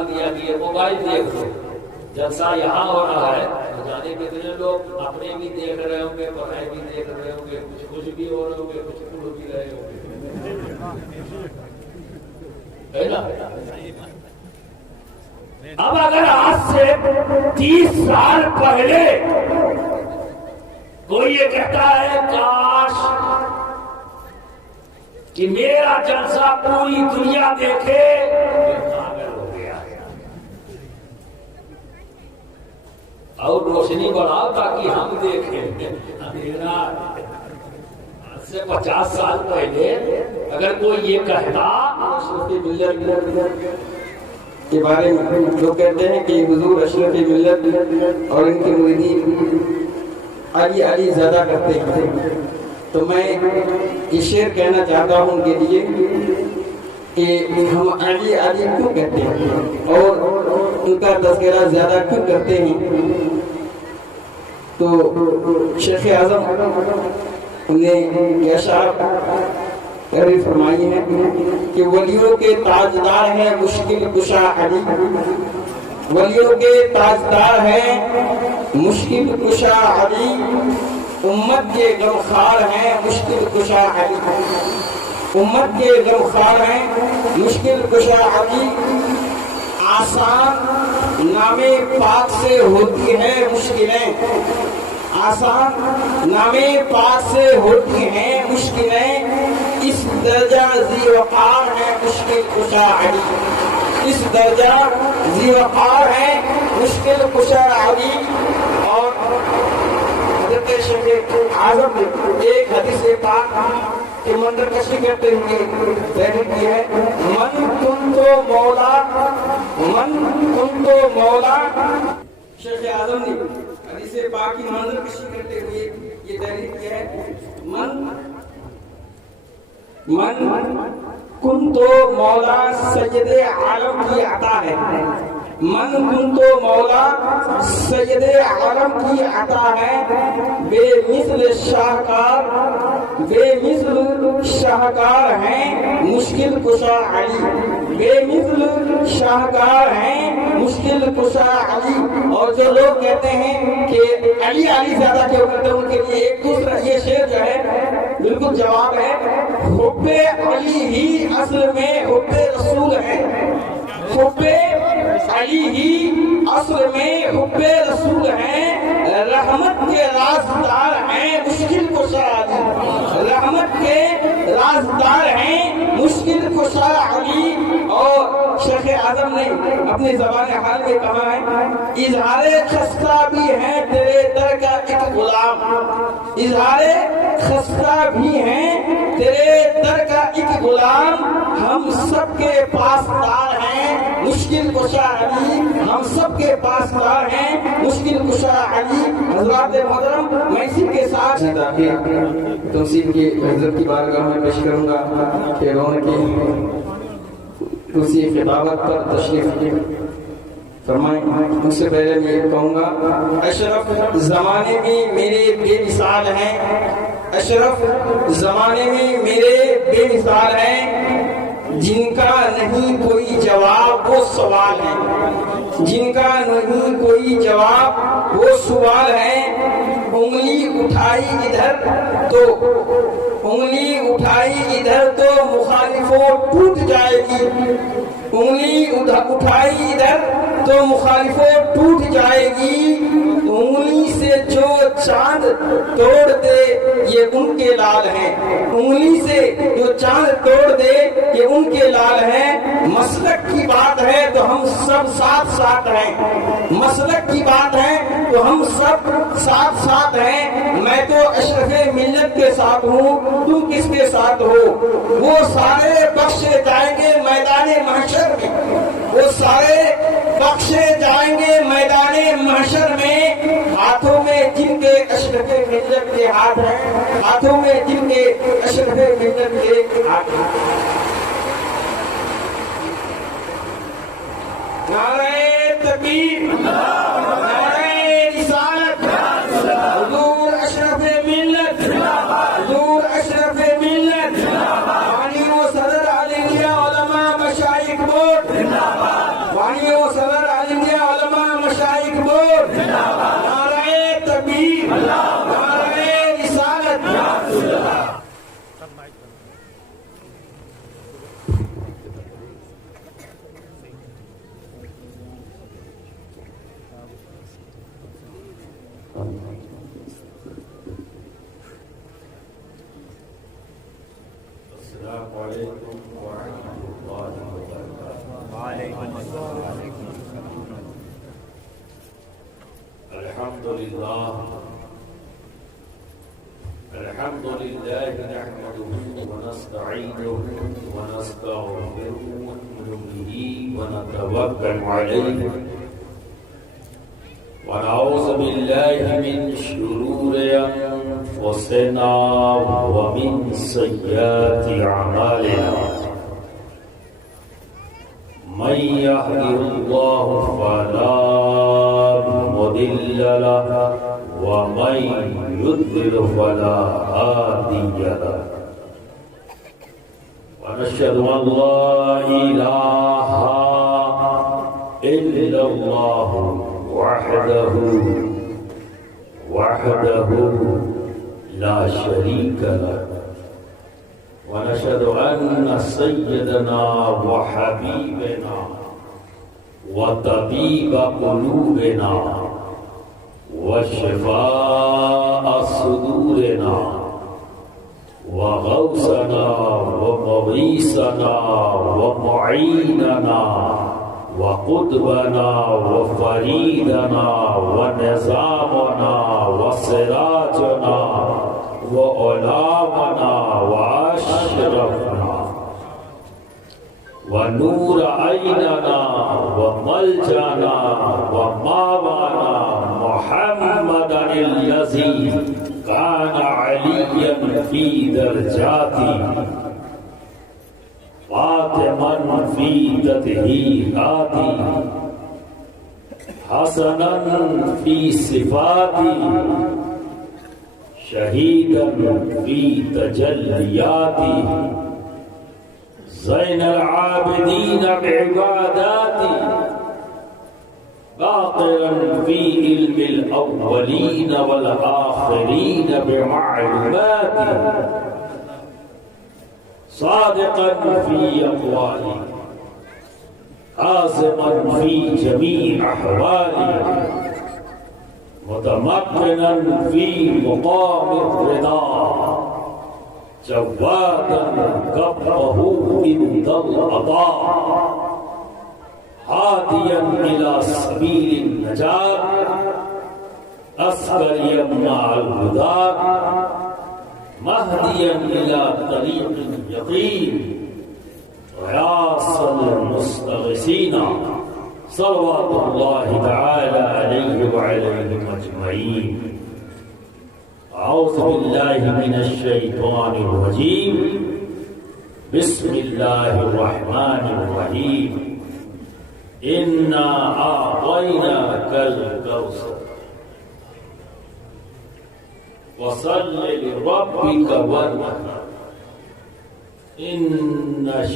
ڈال دیا کہ یہ موبائل دیکھ لو، جلسہ یہاں ہو رہا ہے، جانے کتنے لوگ اپنے بھی دیکھ رہے ہوں گے، پڑھائی بھی دیکھ رہے ہوں گے، کچھ خوش بھی ہو رہے ہوں گے، کچھ پڑھ بھی رہے ہوں گے، ہے نا؟ اب اگر آج سے 30 سال پہلے کوئی یہ کہتا ہے کاش کہ میرا جلسہ پوری دنیا دیکھے، پاگل ہو گیا ہے، اور روشنی بڑھاؤ تاکہ ہم دیکھیں۔ اندھیرا آج سے 50 سال پہلے اگر کوئی یہ کہتا کے بارے میں، لوگ کہتے ہیں کہ حضور اشرف ملت اور ان کے مریدین علی علی زیادہ کرتے ہیں، تو میں یہ شعر کہنا چاہتا ہوں ان کے لیے کہ ہم علی علی کیوں کہتے ہیں اور ان کا تذکرہ زیادہ کیوں کرتے ہیں؟ تو شیخ اعظم نے یہ اشعار فرمائی ہے کہ ولیوں کے تاجدار ہیں مشکل کشا علی، ولیوں کے تاجدار ہیں مشکل کشا علی، امت کے غمخوار ہیں مشکل کشا علی، امت کے غمخوار ہیں مشکل کشا علی، آسان نام پاک سے ہوتی ہیں مشکلیں، آسان نام پاک سے ہوتی ہیں مشکلیں، اس درجہ ذی وقار ہے مشکل کشا علی، اس درجہ ذی وقار ہے مشکل کشا علی۔ اور حضرت شیخ اعظم نے ایک حدیث پاک کے منظر کشی کرتے ہوئے بیان کی ہے، من کنتو مولا، من کنتو مولا۔ شیخ اعظم نے حدیث پاک کی منظر کشی کرتے ہوئے یہ تحریر کیا ہے، من کنتو مولا سید عالم کی عطا ہے، من کنتو مولا سید عالم کی عطا ہے، بے مثل شاہکار، بے مثل شاہکار ہیں مشکل کشا علی، بے مثل شاہکار ہیں مشکل کشا علی۔ اور جو لوگ کہتے ہیں کہ علی علی زیادہ کیوں کرتے ہیں، ان کے لیے ایک دوسرا یہ شعر جو ہے بالکل جواب ہے، حب علی ہی اصل میں حب رسول ہے، حب علی ہی اصل میں حب رسول ہے، رحمت کے رازدار ہیں مشکل کشا علی، رحمت کے رازدار ہیں مشکل کشا علی۔ اور شیخ اعظم نے اپنی زبان حال میں کہا ہے، اظہار خستہ بھی ہے تیرے در کا ایک غلام، اظہار خستہ بھی ہیں تیرے در کا ایک غلام، ہم سب کے پاسدار ہیں مشکل کشا علی، ہم سب کے پاسدار ہیں مشکل کشا علی۔ حضرات محترم، میں اسی کے ساتھ توصیف کی حضرت کی بارگاہ میں پیش کروں گا کہ انہوں نے اسی خطابت پر تشریف فرمائیں۔ مجھ سے پہلے میں یہ کہوں گا، اشرف زمانے میں میرے بے مثال ہیں، اشرف زمانے میں میرے بے مثال ہیں، جن کا نہیں کوئی جواب وہ سوال ہے، جن کا نہیں کوئی جواب وہ سوال ہے، انگلی اٹھائی ادھر تو انگلی اٹھائی ادھر تو مخالفوں ٹوٹ جائے گی، انگلی اٹھائی ادھر تو مخالفوں ٹوٹ جائے گی، انگلی سے جو چاند توڑ دے یہ ان کے لال ہیں، انگلی سے جو چاند توڑ دے یہ ان کے لال ہیں، مسلک کی بات ہے تو ہم سب ساتھ ساتھ ہیں، مسلک کی بات ہے تو ہم سب ساتھ ساتھ ہیں، میں تو اشرف ملت کے ساتھ ہوں، تم کس کے ساتھ ہو؟ وہ سارے بخشے جائیں گے میدان محشر میں، وہ سارے بخشے جائیں گے میدان محشر میں، ہاتھوں میں جن کے اشرف ملت کے ہاتھ ہیں، ہاتھوں میں جن کے اشرف ملت کے ہاتھ ہیں۔ نعرہ تکبیر، نعرہ رسالت، حضور اشرف ملت، حضور اشرف ملت، بانی و صدر علیہ علماء مشائخ بورڈ، بانی و الحمد لله نحمده ونستعينه ونستغفره ونؤمن به ونتوكل عليه ونعوذ بالله من شرور أنفسنا ومن سيئات أعمالنا من يهده الله فلا مضل له ومن يضلل فلا هادي له ونشهد أن لا إله إلا الله وحده لا شريك له ونشهد أن سيدنا وحبيبنا وطبيب قلوبنا وشفاء صدورنا وغوثنا ومغيثنا ومعيننا وقطبنا وفريدنا ونظامنا وسراجنا وعلامنا وأشرفنا ونور عيننا وملجأنا وماوانا محمدا الذي كان عليا في درجاته فاطما في تطهيراته حسنا في صفاته شهيدا في تجلياته زين العابدين بعباداته باطلا في علم الأولين والآخرين بمعلوماته صادقا في أقواله عازما في جميع أحواله متمكنا في مقام الرضا جوادا كفه عند العطاء هاديا إلى سبيل النجاة أسكريا مع الهدى مهديا إلى طريق اليقين غياث المستغيثين صلوات الله تعالى عليه وعليهم أجمعين. أعوذ بالله من الشيطان الرجيم. بسم الله الرحمن الرحيم. إنا أعطيناك الكوثر وصل لربك وانحر إن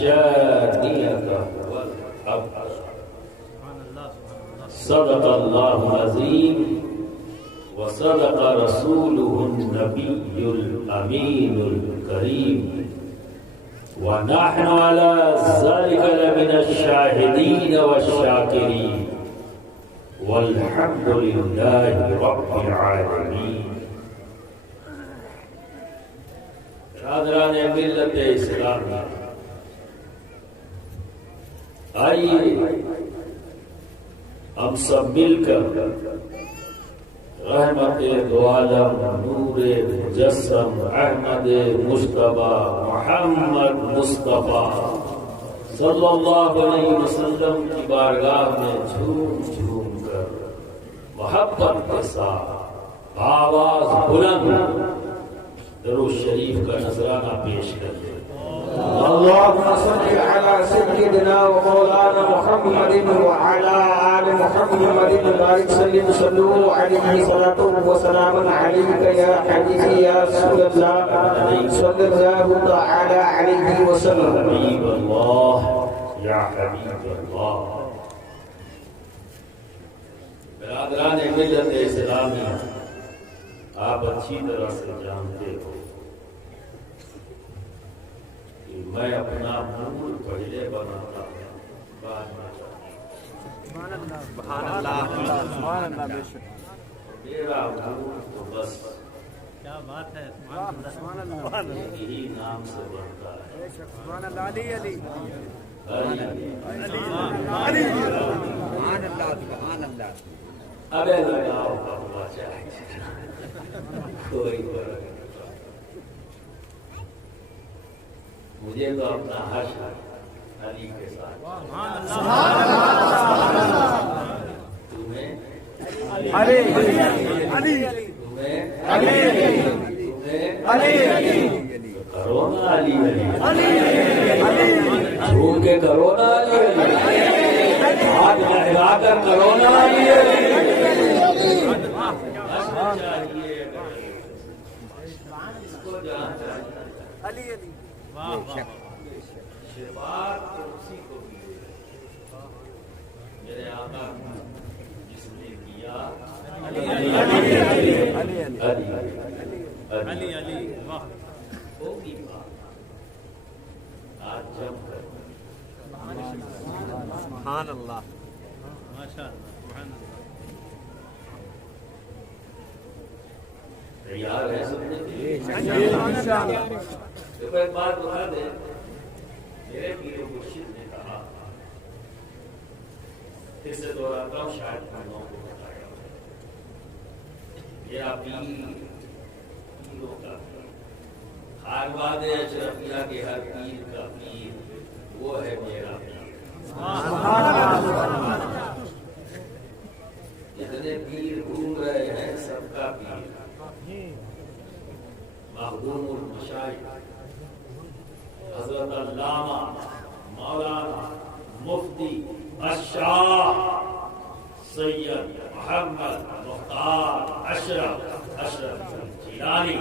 شانئك هو الأبتر. صدق الله العظيم وصدق رسوله النبي الأمين الكريم ونحن على ذلك لمن الشاهدين والشاكرين والحمد لله رب العالمين. حاضران ملت اسلامی، آئیے ہم سب مل کر رحمت دو عالم نور مجسم احمد مصطفیٰ محمد مصطفیٰ صلی اللہ علیہ وسلم کی بارگاہ میں جھوم جھوم کر محبت کے ساتھ آواز بلند درود شریف کا نذرانہ پیش کرتے ہیں. اللهم صل على سيدنا ومولانا محمد وعلى آل محمد وبارك وسلم. صلوا عليه صلاة وسلام عليك يا حبيبي يا رسول الله صلى الله تعالى عليه وسلم. حبیب اللہ یا حبیب اللہ. برادران ملت اسلامی، آپ اچھی طرح سے جانتے ہو کہ میں اپنا مول پہلے بناتا ہوں بعد میں میرا مول تو بس کیا بات ہے، یہی نام سے بنتا ہے. ابے لگاؤ اللہ چاہے کوئی فرق نہیں، مجھے تو اپنا حشر علی کے ساتھ، تمہیں کرو نا علی علی جھوم کے کرو نا علی علی، ہاتھ لہرا کر کرو نا علی علی، میرے آقا جس نے کیا علی علی علی علی ہوگی بات آج جم کر سبحان اللہ ماشاء اللہ سبحان اللہ تیار ہے سمجھے؟ دیکھو ایک بات بتا دیں، میرے پیر و مرشد نے کہا، پھر سے دوہراتا ہوں، شاید لوگوں کو بتایا، میرا پیروں کا خارواد اشرفیہ کے ہر پیر کا پیر وہ ہے میرا پیر۔ جتنے پیر گھوم رہے ہیں سب کا پیر مخدوم المشائخ حضرت علامہ مولانا مفتی الشاہ سید محمد مختار اشرف جیلانی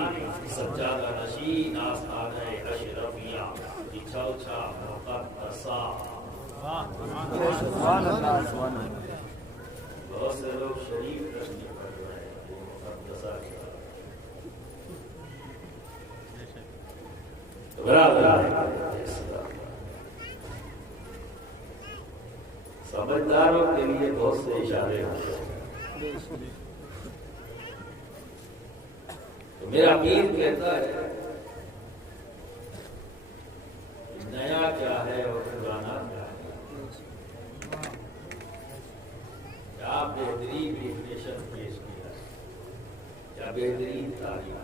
سجادہ نشین آستانہ اشرفیہ چوچا مقدسہ۔ بہت سے لوگ شریف کرنے پڑ رہے ہیں وہ مقدسہ کے سمجھداروں کے لیے بہت سے اشارے ہوتے ہیں۔ تو میرا پیر کہتا ہے نیا کیا ہے اور پرانا کیا ہے، کیا بہترین ڈیفینیشن پیش کیا ہے، کیا بہترین تعلیم۔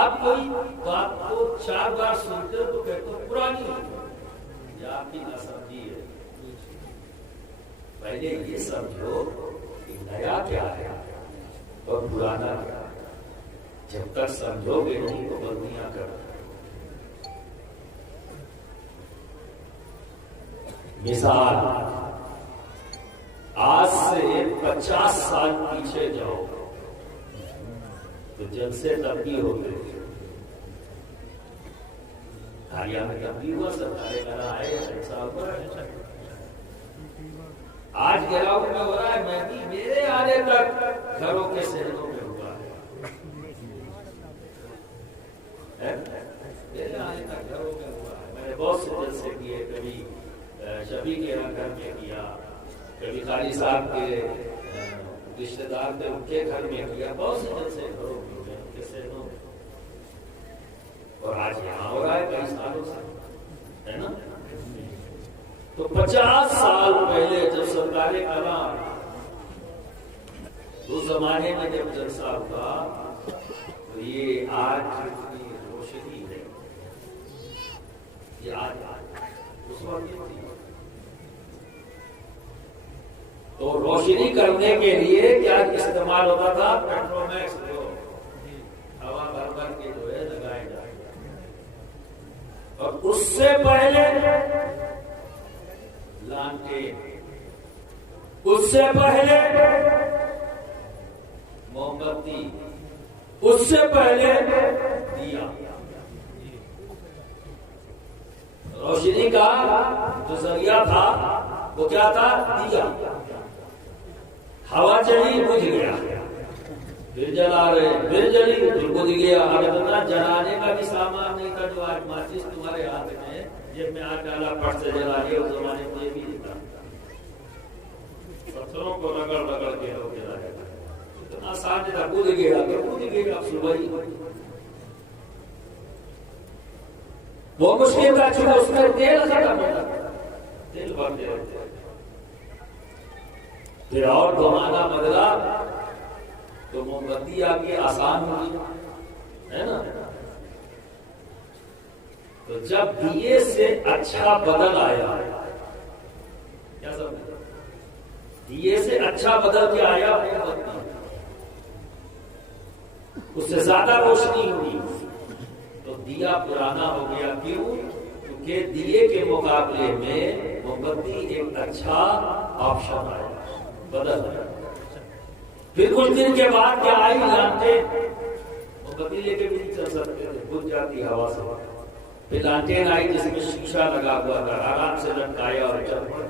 آپ کوئی بات کو 4 بار سنتے ہو تو کہتے ہو پرانی ہے، یہ آپ کی ناسمجھی ہے۔ پہلے یہ سمجھو کہ نیا کیا ہے اور پرانا کیا ہے، جب تک سمجھو گے نہیں تو غلطیاں کرو۔ مثال، آج سے 50 سال پیچھے جاؤ تو جلسے تبدیل ہوتے تھے، دھاریہ میں تبدیل ہوا، سرکارے کرا ہے جلسہ ہوا ہے۔ آج گراؤں میں ہو رہا ہے، مہندی میرے آنے تک گھروں کے صحنوں میں ہوا ہے، میرے آنے تک گھروں میں ہوا ہے۔ میں نے بہت سے جلسے کیے، کبھی شفیع کے گھر میں کیا، کبھی قاری صاحب کے رشتے دار تھے ان کے گھر میں کیا، بہت سے جلسے گھروں میں ہوئے ان کے صحنوں میں، اور آج یہاں ہو رہا ہے کئی سالوں سے، ہے نا؟ تو 50 سال پہلے جب سرکار کلام اس زمانے میں جب جلسہ ہوا تو یہ آج جتنی روشنی ہے، یہ آج اس وقت تھی۔ تو روشنی کرنے کے لیے کیا استعمال ہوتا تھا؟ پیٹرومیکس، جو ہوا بھر بھر کے جو ہے لگائے جائے، اور اس سے پہلے لانٹین، اس سے پہلے موم بتی، اس سے پہلے دیا۔ روشنی کا جو ذریعہ تھا وہ کیا تھا؟ دیا۔ ہوا چلی بجھ گیا، پھر جلا رہے، پھر جلی پھر بجھ گیا۔ اتنا جلانے کا بھی سامان نہیں تھا جو آج ماچس تمہارے ہاتھ میں، جب میں آج ڈالا پٹ سے جلا لیا، اس زمانے میں یہ بھی نہیں تھا، پتھروں کو رگڑ رگڑ کے لوگ جلایا، اتنا آسان تھا، بجھ گیا، صبح ہی۔ وہ مشکل کا چونکہ اس میں تیل ختم ہوتا تیل بھرتے رہتے پھر اور گھمانا مدلا تو موم بتی آ کے آسان ہوگی ہے نا. تو جب دیے سے اچھا بدل آیا کیا سمجھ دیے سے اچھا بدل کے آیا موم بتی اس سے زیادہ روشنی ہوئی تو دیا پرانا ہو گیا. کیوں؟ کیونکہ دیے کے مقابلے میں موم بتی ایک اچھا آپشن آیا بدل آیا. پھر کچھ دن کے بعد کیا آئی لانٹین موم بتی لے کے بھی نہیں چل سکتے تھے بجھ جاتی ہوا سے. پھر لانٹین آئی جس میں شیشہ لگا ہوا تھا آرام سے لٹکایا اور چل پڑے.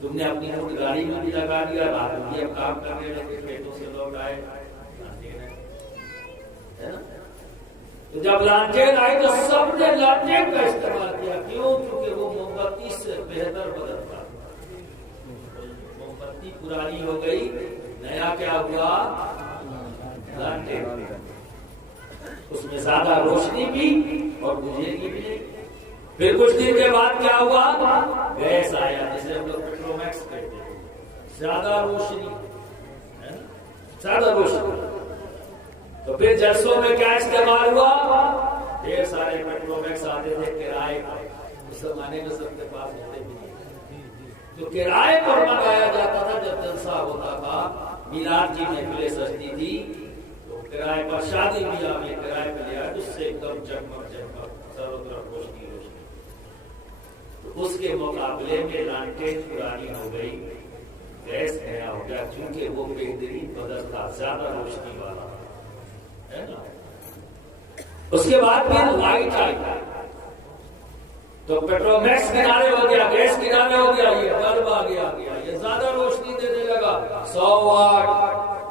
تم نے اپنی موٹر گاڑی میں بھی لگا دیا رات میں بھی اب کام کرنے لگے کھیتوں سے لوگ آئے. تو جب لانٹین آئی تو سب نے لانٹین کا استعمال کیا. کیوں؟ کیونکہ وہ موم بتی سے بہتر بدلتا. موم بتی پرانی ہو گئی نیا کیا ہوا لانٹین. اس میں زیادہ روشنی بھی اور بجھے گی بھی نہیں. پھر کچھ دن کے بعد کیا ہوا گیس آیا جسے ہم لوگ پیٹرومیکس کہتے ہیں. زیادہ روشنی زیادہ روشنی. تو پھر جلسوں میں کیا استعمال ہوا ڈھیر سارے پیٹرومیکس آتے تھے کرائے پر. اس زمانے میں سب کے پاس ہوتے بھی نہیں تو کرائے پر منگایا جاتا تھا. جب جلسہ ہوتا تھا میلاد کی محفلیں سجتی تھی تو کرائے پر شادی بیاہ میں کرائے پہ لیا اس سے ایک دم جگمگ جگمگ چاروں طرف روشنی روشنی. تو اس کے مقابلے میں لانٹین پرانی ہو گئی گیس نیا ہو گیا کیونکہ وہ بہترین بدل تھا زیادہ روشنی والا. اس کے بعد پھر لائٹ آئی تو پیٹرومیکس کنارے ہو گیا گیس کنارے ہو گیا. یہ بلب آ گیا یہ زیادہ روشنی دینے لگا. 100 واٹ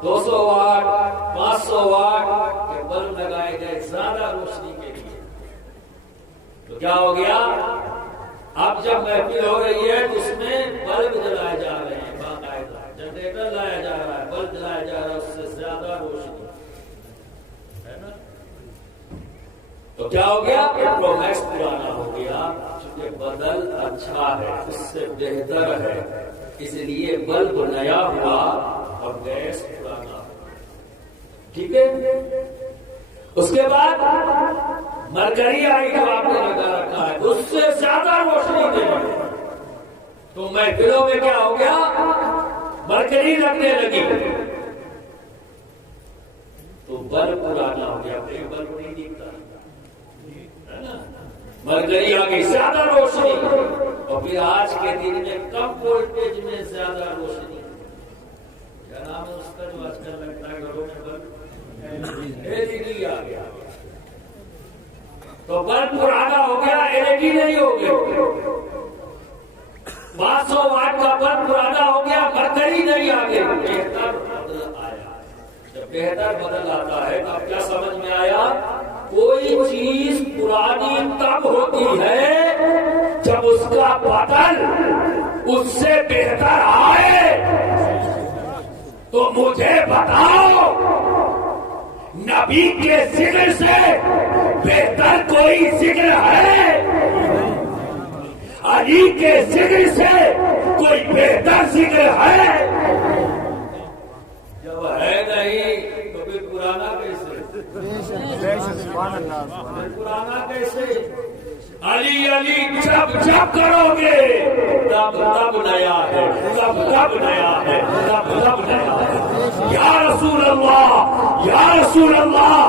200 واٹ 500 واٹ کے بلب لگائے گئے زیادہ روشنی کے لیے. تو کیا ہو گیا اب جب محفل ہو رہی ہے تو اس میں بلب جلائے جا رہے ہیں باقاعدہ. جنریٹر لایا جا رہا ہے بلب جلایا جا رہا ہے اس سے زیادہ روشنی. تو کیا ہو گیا پیٹرومیکس پرانا ہو گیا چونکہ بدل اچھا ہے اس سے بہتر ہے اس لیے بلب نیا ہوا اور گیس پرانا. ٹھیک ہے. اس کے بعد مرکری آئی جو آپ نے لگا رکھا ہے اس سے زیادہ روشنی دے رہی. تو محفلوں میں کیا ہو گیا مرکری لگنے لگی تو بلب پرانا ہو گیا. کوئی بلب نہیں دکھتا. مرکری آ گئی زیادہ روشنی. اور پھر آج کے دن میں کم وولٹیج میں زیادہ روشنی. کیا نام ہے اس کا جو آج کل لگتا ہے گھروں میں بلب LED آ گیا. تو بلب پرانا ہو گیا LED نہیں ہو گیا. 500 واٹ کا بلب پرانا ہو گیا مرکری نہیں آ گئی. بہتر بدل آیا. جب بہتر بدل آتا ہے تو اب کیا سمجھ میں آیا کوئی چیز پرانی تب ہوتی ہے جب اس کا بدل اس سے بہتر آئے. تو مجھے بتاؤ نبی کے ذکر سے بہتر کوئی ذکر ہے؟ علی کے ذکر سے کوئی بہتر ذکر ہے؟ جب ہے نہیں تو پھر پرانا کیسے پرانا کیسے؟ علی علی جب جب کرو گے تب تب نیا ہے تب تب نیا ہے تب تب نیا ہے. یا رسول اللہ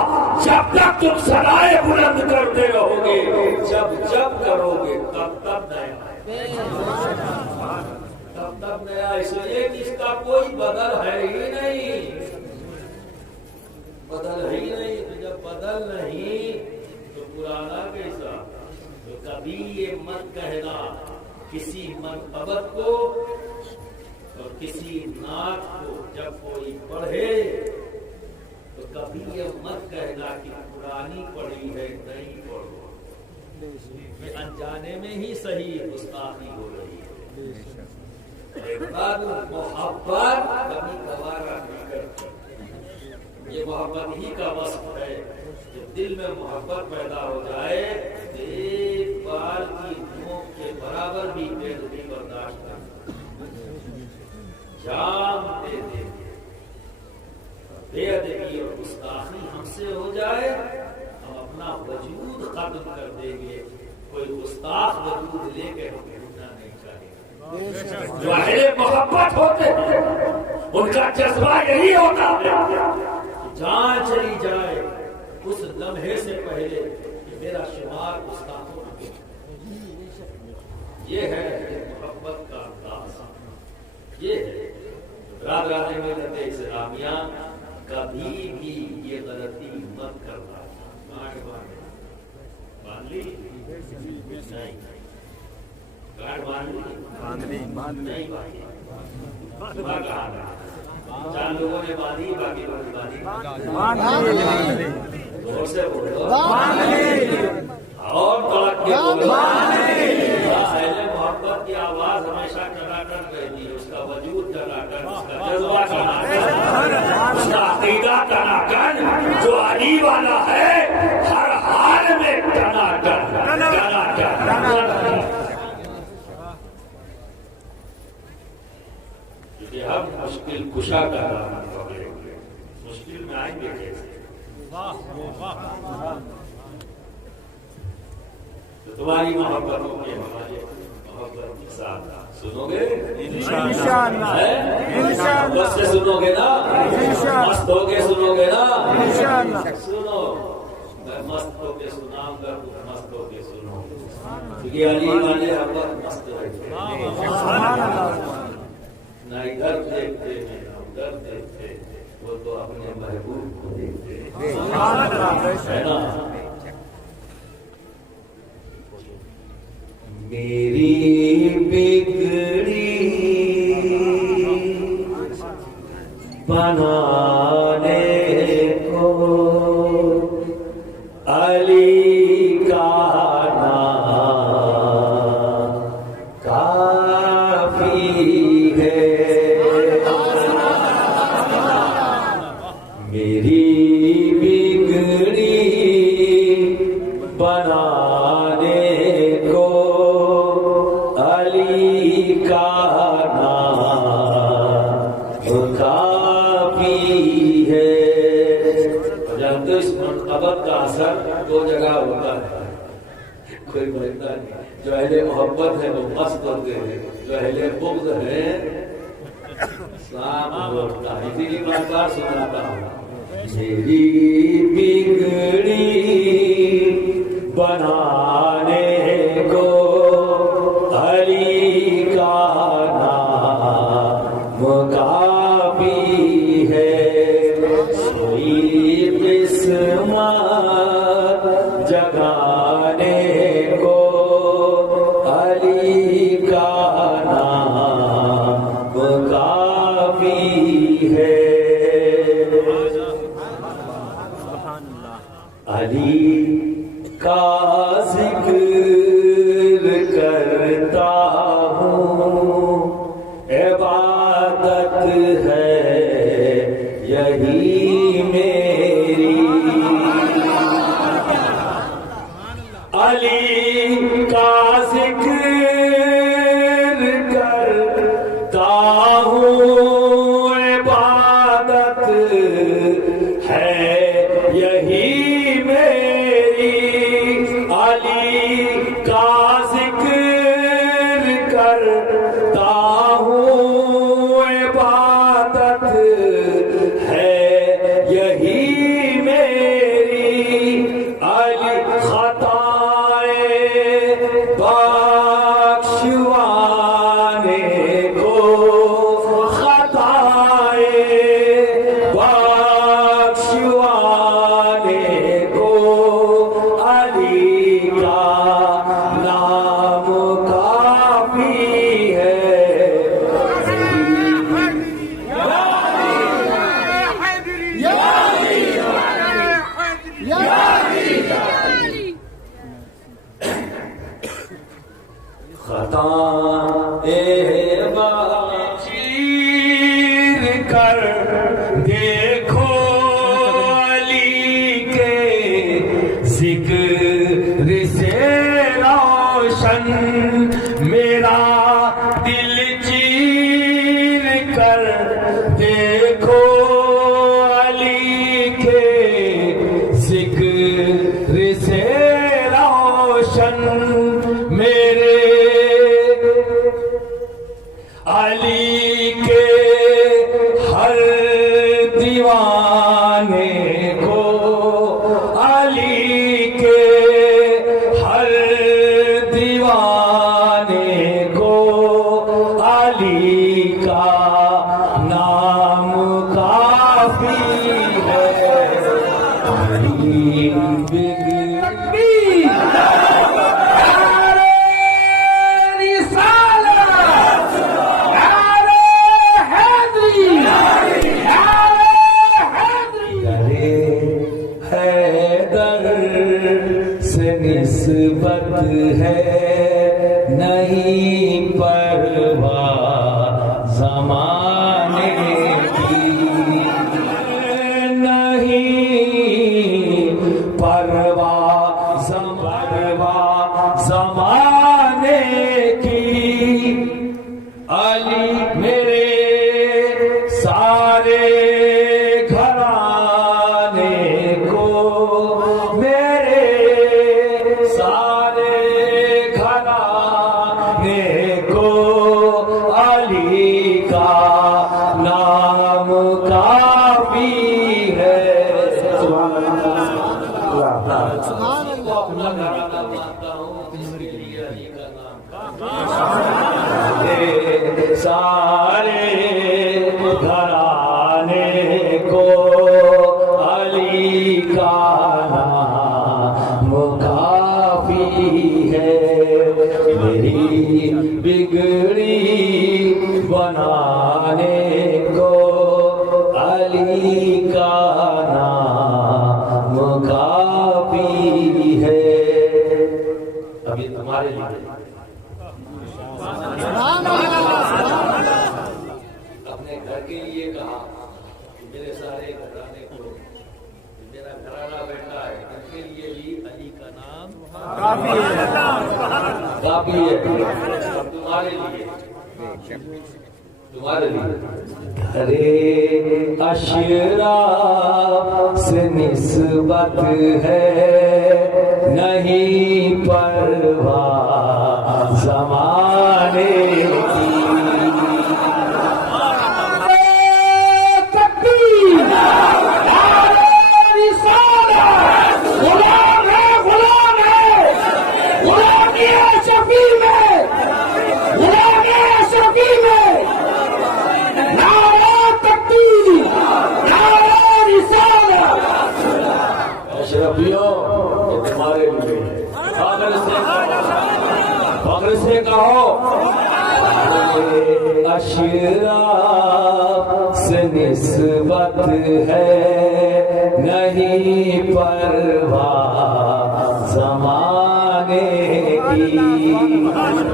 جب تک تم صدائے بلند کرتے رہو گے جب جب کرو گے تب تب نیا ہے تب تب نیا. اس لیے کہ اس کا کوئی بدل ہے ہی نہیں. بدل ہی نہیں. تو جب بدل نہیں تو پرانا کیسا. تو کبھی یہ مت کہنا کسی مرتبت کو اور کسی نعت کو جب کوئی پڑھے تو کبھی یہ مت کہنا کہ پرانی پڑھی ہے نہیں پڑھو. انجانے میں ہی صحیح گستاخی ہو رہی ہے. محبت کبھی گوارا نہیں کرتی. یہ محبت ہی کا وصف ہے. جب دل میں محبت پیدا ہو جائے ایک بال کی نوک کے برابر بھی بے ادبی برداشت کرنا، جان دے دے بے ادبی اور گستاخی ہم سے ہو جائے ہم اپنا وجود ختم کر دیں گے، کوئی گستاخ وجود لے کے ہمیں اٹھنا نہیں چاہیے۔ جو اہل محبت ہوتے ہیں ان کا جذبہ یہی ہوتا ہے جان چلی جائے اس لمحے سے پہلے کہ میرا شمار گستاخوں میں، یہ ہے محبت کا انداز، یہ ہے راگانے میں لگے اسلامیہ کبھی بھی یہ غلطی مت کرنا۔ باندھ لی نہیں، گاڑ باندھ لی نہیں، باندھی چار لوگوں نے باندھی، باقی لوگوں نے باندھی، زور سے بولو اور تڑک کے بولو۔ اہل محبت کی آواز ہمیشہ ٹناٹن رہتی ہے، اس کا وجود ٹناٹن، اس کا جذبہ ٹناٹن، اس کا عقیدہ ٹناٹن، جو علی والا ہے ہر حال میں ٹناٹن ٹناٹن۔ کیونکہ ہم مشکل کشا کا نام پکڑے ہوئے، مشکل میں آئیں گے کیسے؟ تو تمہاری محبتوں کے ہمارے محبت کے ساتھ سنو گے انشاءاللہ، بس سے سنو گے نا، مست ہو کے سنو گے نا انشاءاللہ۔ سنو، میں مست ہو کے سناؤں گا، مست ہو کے سنو، کیونکہ علی والے ہم وقت مست رہتے نہ ادھر دیکھتے ہیں نہ ادھر دیکھتے، وہ تو اپنے محبوب کو دیکھتے ہے نا۔ میری بگڑی بنانے کو علی کا نام کافی ہے، میری بگڑی بنانے کو علی کا نام کافی ہے۔ جانتے اس منقبت کا اثر دو جگہ ہوتا ہے، کوئی بہتر نہیں۔ جو اہل محبت ہے وہ مست ہوتے ہیں، جو اہل بغض ہے سام لوٹتا ہے۔ اسی لیے میں بار سناتا ہوں، میری بگڑی بنانے کو علی کا نام کافی ہے، سوئی قسمت جگانے کو علی کا نام کافی ہے۔ علی کا ذکر کرتا ہوں، عبادت ہے یہی میری، علی کا ذکر کرتا ہوں، عبادت ہے یہی میری، علی کا ذکر کرتا ہوں، عبادت ہے یہی میری، علی خطائیں بخشوانے کو، خطائیں بخشوانے کو علی کا نام کافی ہے۔ خطائیں بخشیر کر دیکھو علی کے ذکر سے علی کے ہر دیوانے کو، علی کے ہر دیوانے کو علی کا نام کافی ہے۔ علی نسبت ہے نہیں پرواہ زمانے کی، نہیں پرواہ زمانے کی۔ علی میرے سارے گھرانے کو، میرے سارے گھرانے کو علی کا نام کافی ہے۔ سبحان اللہ، سبحان اللہ، اپنا گھرانہ مانتا ہوں اس کے لیے علی کا نام کافی ہے۔ سارے گھرانے کو علی کا نام کافی ہے۔ میری بگڑی بنانے کو علی کا نام کافی ہے۔ ابھی تمہارے لیے اپنے گھر کے لیے کہا کہ میرے سارے گھرانے کو، میرا گھرانہ بیٹا ہے، ان کے لیے علی کا نام کافی ہے، کافی ہے۔ تمہارے لیے، تمہارے لیے ارے اشراف سے نسبت ہے نہیں پرواہ زمانے کی۔ تمہارے لیے فخر سے کہو، اشراف سے نسبت ہے نہیں پرواہ زمانے کی۔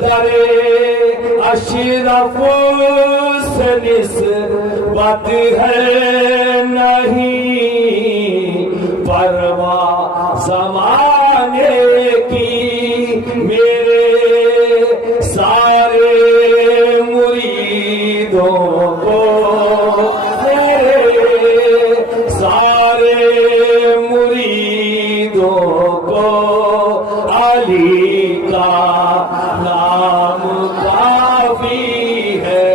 درے اشرف سے نسبت ہے نہیں پرواہ زمانے کی۔ میرے سارے مریدوں کو، میرے سارے مریدوں کو علی کا نام کافی ہے۔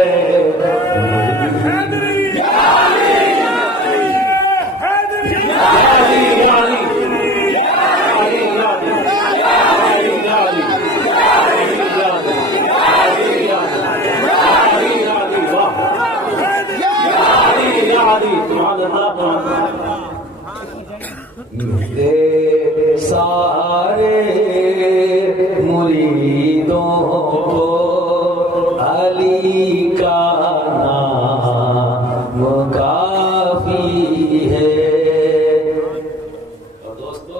میرے سارے مریدوں کو علی کا نام کافی ہے۔ اور دوستو،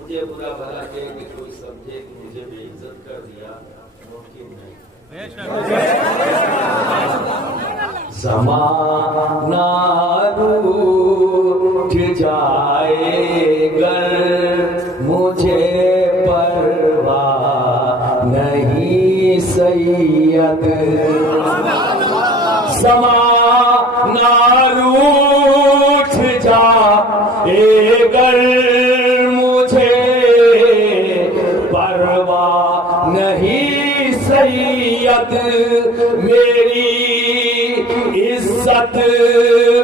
مجھے برا بھلا کہے کہ کوئی سمجھے کہ مجھے بے عزت کر دیا، ممکن نہیں۔ زمانہ روٹھ جائے گر مجھے پرواہ نہیں سید۔ زمانہ روٹھ جائے گر مجھے پرواہ نہیں سید۔ مدد میری عزت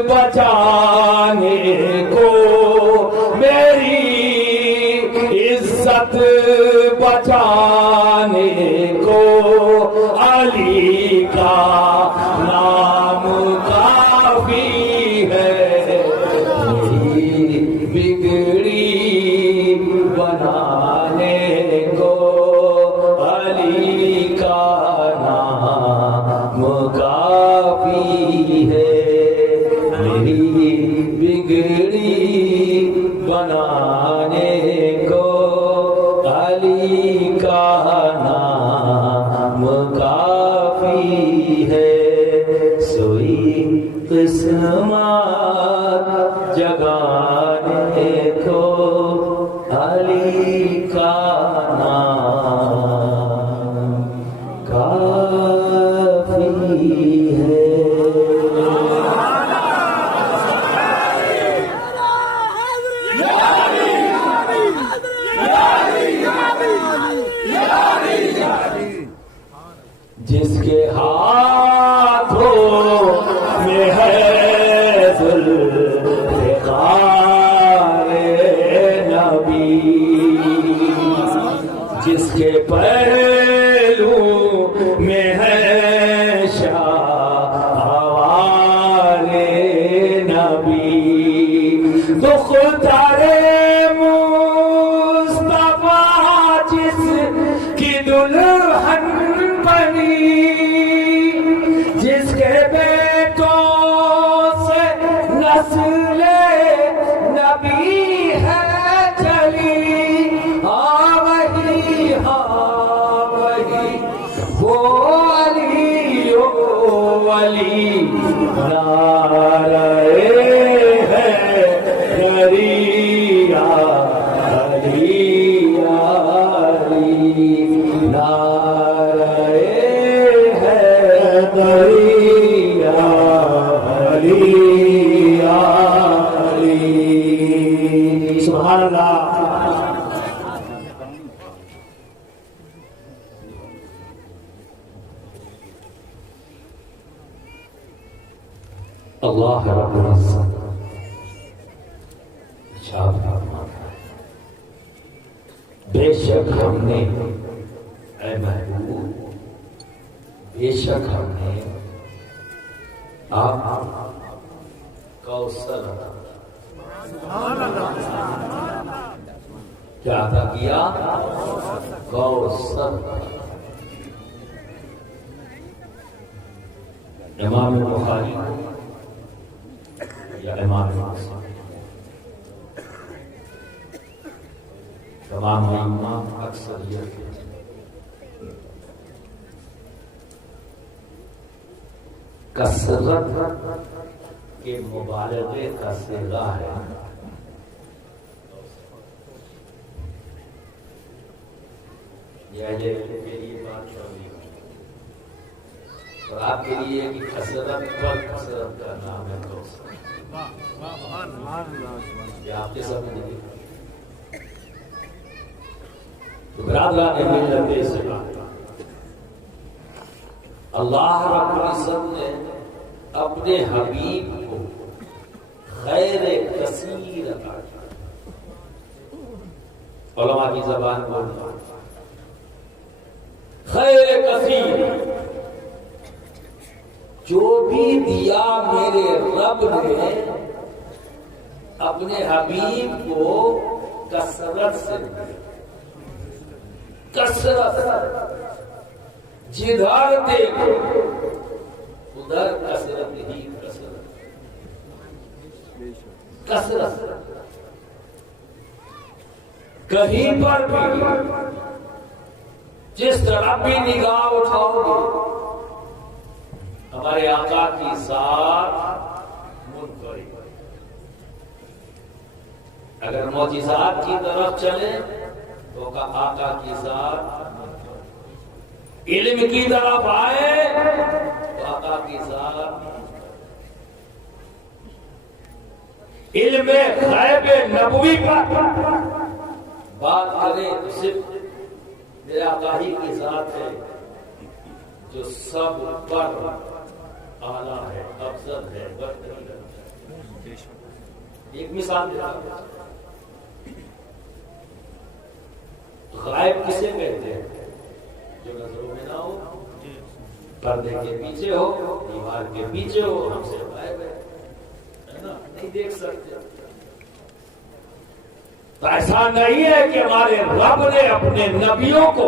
بچانے کو، میری عزت بچانے کو علی کا نام کافی ہے، میری بگڑی بنانے کو علی کا نام کافی ہے، میری بگڑی بنانے کو علی کا نام کافی ہے، سوئی قسمت جگانے کو علی کا نام کافی ہے۔ جس کے ہاتھوں میں ہے ذوالفقار نبی، جس کے پہلو میں ہے شاہوار نبی، دختر مصطفیٰ جس کی دلہن بنی، جس کے بیٹوں سے نسل نبی ہے چلی، وہی وہ علی ولی نعرہ ہے دریا علی علی نعرہ ہے دریا علی علی، سبحان اللہ۔ اللہ رب العزت ارشاد فرماتا ہے، بے شک ہم نے اے محبوب، بے شک ہم نے آپ کوثر کیا عطا کیا؟ کوثر۔ امام بخاری یا امام مسلم تمام امام اکثر یہ کثرت کے مبالغے کا صیغہ ہے، یہ کے لیے بات چوڑی اور آپ کے لیے کہ کثرت پر کثرت کا نام ہے کوثر، یہ آپ کے سمجھ نہیں۔ تو برادران ملت اسلام، اللہ رب العزت نے اپنے حبیب کو خیر کثیر عطا کیا، علماء کی زبان بولنا خیر کثیر، جو بھی دیا میرے رب نے اپنے حبیب کو کثرت سے دیا، کثرت، جدھر دیکھو ادھر کثرت ہی کثرت، کثرت، کہیں پر بھی جس طرح بھی نگاہ اٹھاؤ گے ہمارے آقا کی ذات منفرد، اگر معجزات کی طرف چلے تو آقا کی ذات، علم کی طرف آئے تو آقا کی ذات، علم غیب نبوی پر بات کرے تو صرف میرے آقا ہی کی ذات ہے، جو سب پر اعلیٰ ہے، افضل ہے، برتری ہے۔ ایک مثال دیتا ہوں، غائب کسے کہتے ہیں؟ جو نظروں میں نہ ہو، پردے کے پیچھے ہو، دیوار کے پیچھے ہو، ہم سے غائب ہے نا، نہیں دیکھ سکتے۔ تو ایسا نہیں ہے کہ ہمارے رب نے اپنے نبیوں کو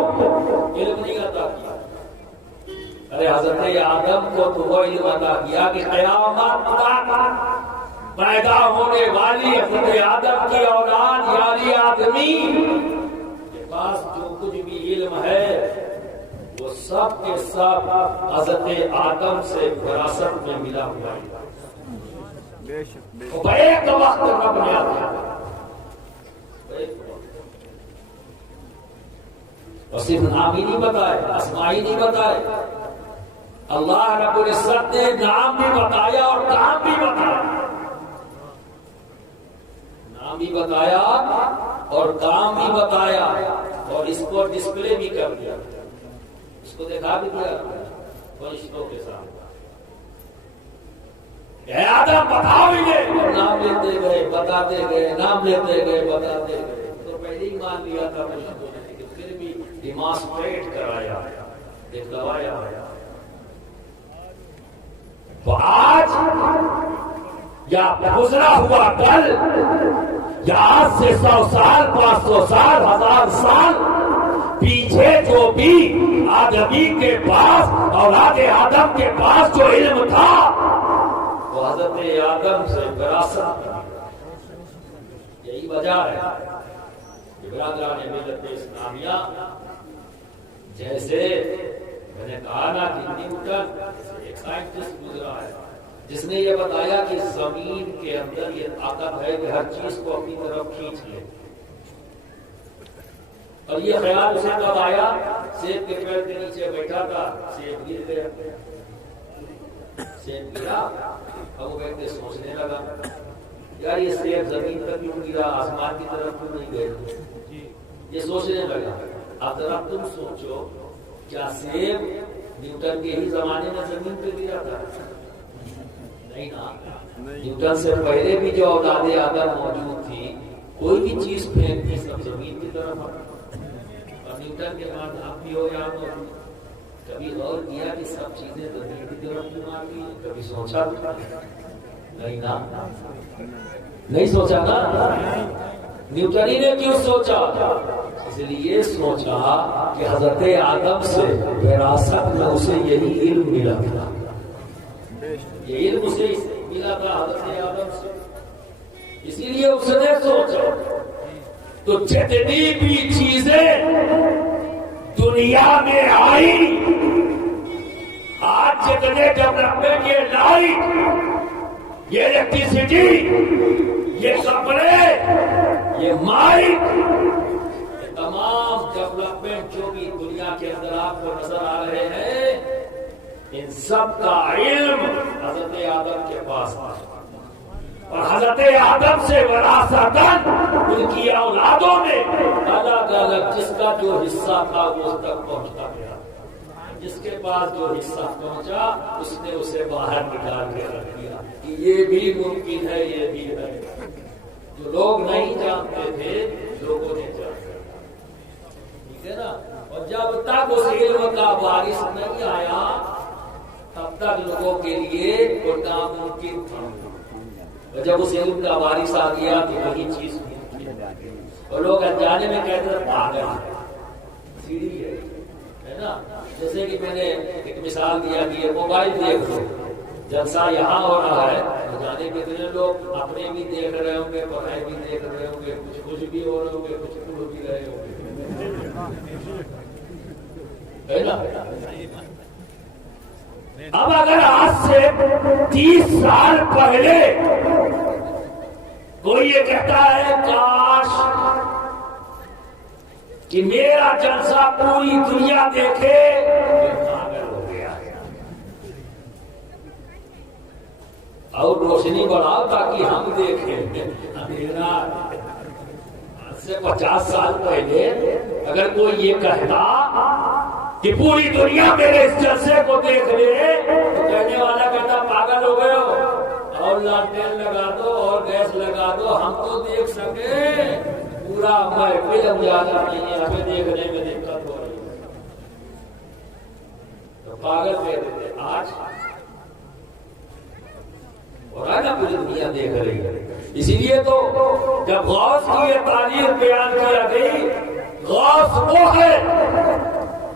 علم نہیں عطا کیا۔ ارے حضرت آدم کو تو وہ علم عطا کیا کہ قیامت تک پیدا ہونے والی حضرت آدم کی اولاد یعنی آدمی کے پاس جو کچھ بھی علم ہے وہ سب کے سب حضرت آدم سے وراثت میں ملا ہوا ہے۔ ایک وقت رب نے عطا اور صرف نام ہی نہیں بتائے، اسماء ہی نہیں بتائے، اللہ رب العزت نے نام بھی بتایا اور کام بھی بتایا، نام بھی بتایا اور کام بھی بتایا، اور اس کو ڈسپلے بھی کر دیا، اس کو دکھا بھی دیا فرشتوں کے ساتھ۔ اے آدم بتاؤ یہ، اور نام لیتے گئے بتاتے گئے، نام لیتے گئے بتاتے گئے، تو پہلے ہی مان لیا تھا فرشتوں نے، لیکن پھر بھی ڈیمانسٹریٹ کرایا، دکھلوایا۔ تو آج یا گزرا ہوا کل یا آج سے 100 سال 500 سال 1000 سال پیچھے جو بھی آدمی کے پاس، اولاد آدم کے پاس جو علم تھا وہ حضرت آدم سے وراثت، یہی وجہ ہے برادران ملت اسلامیہ، جیسے میں نے کہا نا کہ نیوٹن ایک سائنٹسٹ گزرا ہے جس نے یہ بتایا کہ زمین کے اندر یہ طاقت ہے کہ ہر چیز کو اپنی طرف کھینچ لے، اور یہ خیال اسے کب آیا؟ سیب کے پیڑ کے نیچے بیٹھا تھا، سیب گر گیا، سیب گرا، اب وہ بیٹھے سوچنے لگا یار یہ سیب زمین پر کیوں گرا، آسمان کی طرف کیوں نہیں گئے؟ یہ سوچنے لگا۔ اب ذرا تم سوچو، کیا سیب نیوٹن کے ہی زمانے میں زمین پہ گرا تھا؟ نہیں نا، نیوٹن سے پہلے بھی جو اولاد آدم موجود تھی، کوئی بھی چیز پھینکتی سب زمین کی طرف، اور نیوٹن کے بعد آپ بھی ہو یا موجود۔ کبھی غور کیا کہ سب چیزیں زمین کی طرف کیوں آتی ہیں؟ کبھی سوچا نہیں نا، نہیں سوچا نا، نیوٹن ہی نے کیوں سوچا؟ اس لیے سوچا کہ حضرت آدم سے وراثت میں اسے یہی علم ملا تھا، یہ علم اسے ملا تھا حضرت آدم سے، اسی لیے اس نے سوچا۔ تو جتنی بھی چیزیں دنیا میں آئی، آج جتنے ڈیولپمنٹ یہ لائٹ، یہ الیکٹریسٹی، یہ کپڑے، یہ مائک، تمام ڈیولپمنٹ جو بھی دنیا کے اندر آپ کو نظر آ رہے ہیں، ان سب کا علم حضرت آدم کے پاس تھا، اور حضرت آدم سے وراثتاً ان کی اولادوں نے الگ الگ جس کا جو حصہ تھا وہ اس تک پہنچتا گیا، جس کے پاس جو حصہ پہنچا اس نے اسے باہر نکال کے رکھ دیا کہ یہ بھی ممکن ہے، یہ بھی ہے۔ جو لوگ نہیں جانتے تھے لوگوں نے جانا، ٹھیک ہے نا، اور جب تک اس علم کا وارث نہیں آیا تب تک لوگوں کے لیے وہ ناممکن تھا، اور جب اس علم کا وارث آ گیا تو وہی چیز ممکن ہے۔ اور لوگ انجانے میں کہتے ہیں پاگل ہے، سیڑھی ہے نا۔ جیسے کہ میں نے ایک مثال دیا کہ یہ موبائل دیکھ لو، جلسہ یہاں ہو رہا ہے، جانے کتنے لوگ اپنے بھی دیکھ رہے ہوں گے، پڑھائی بھی دیکھ رہے ہوں گے، کچھ بھی ہو رہے ہوں گے، کچھ پڑھ بھی رہے ہوں گے، ہے نا۔ اب اگر آج سے 30 سال پہلے کوئی یہ کہتا ہے کاش کہ میرا جلسہ پوری دنیا دیکھے، پاگل ہو گیا ہے۔ اور روشنی بڑھاؤ تاکہ ہم دیکھیں۔ آج سے 50 سال پہلے اگر کوئی یہ کہتا کہ پوری دنیا میرے اس جلسے کو دیکھ لے تو کہنے والا کہتا پاگل ہو گئے ہو، اور لالٹین لگا دو اور گیس لگا دو، ہم تو دیکھ سکے، پورا محفل اجالا نہیں ہے، ہمیں دیکھنے میں دقت ہو رہی ہے، تو پاگل کہتے تھے۔ آج اور آج پوری دنیا دیکھ رہی ہے۔ اسی لیے تو جب غوث کی یہ تعریف بیان کیا گئی، غوث وہ ہے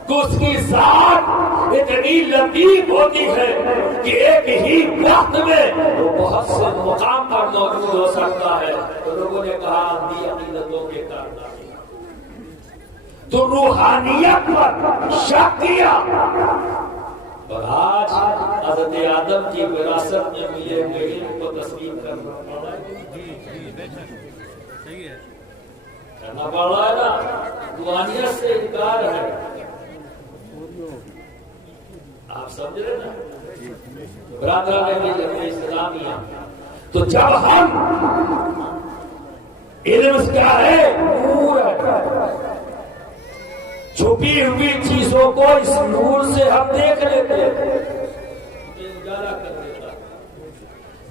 تو اس کی ذات اتنی لطیف ہوتی ہے کہ ایک ہی وقت میں وہ بہت سے مقام پر موجود ہو سکتا ہے۔ تو لوگوں نے کہا اندھی عقیدتوں کے کارنامے، تو روحانیت پر شک کیا، اور آج حضرت آدم کی وراثت میں ملے ہوئے علم کو تسلیم کرنا پڑ رہا ہے نا، روحانیت سے انکار ہے، آپ سمجھ رہے نا برادران اسلامیہ۔ تو جب ہم علم کیا ہے، نور ہے، چھپی ہوئی چیزوں کو اس نور سے ہم دیکھ لیتے ہیں، اجالا کر دیتا،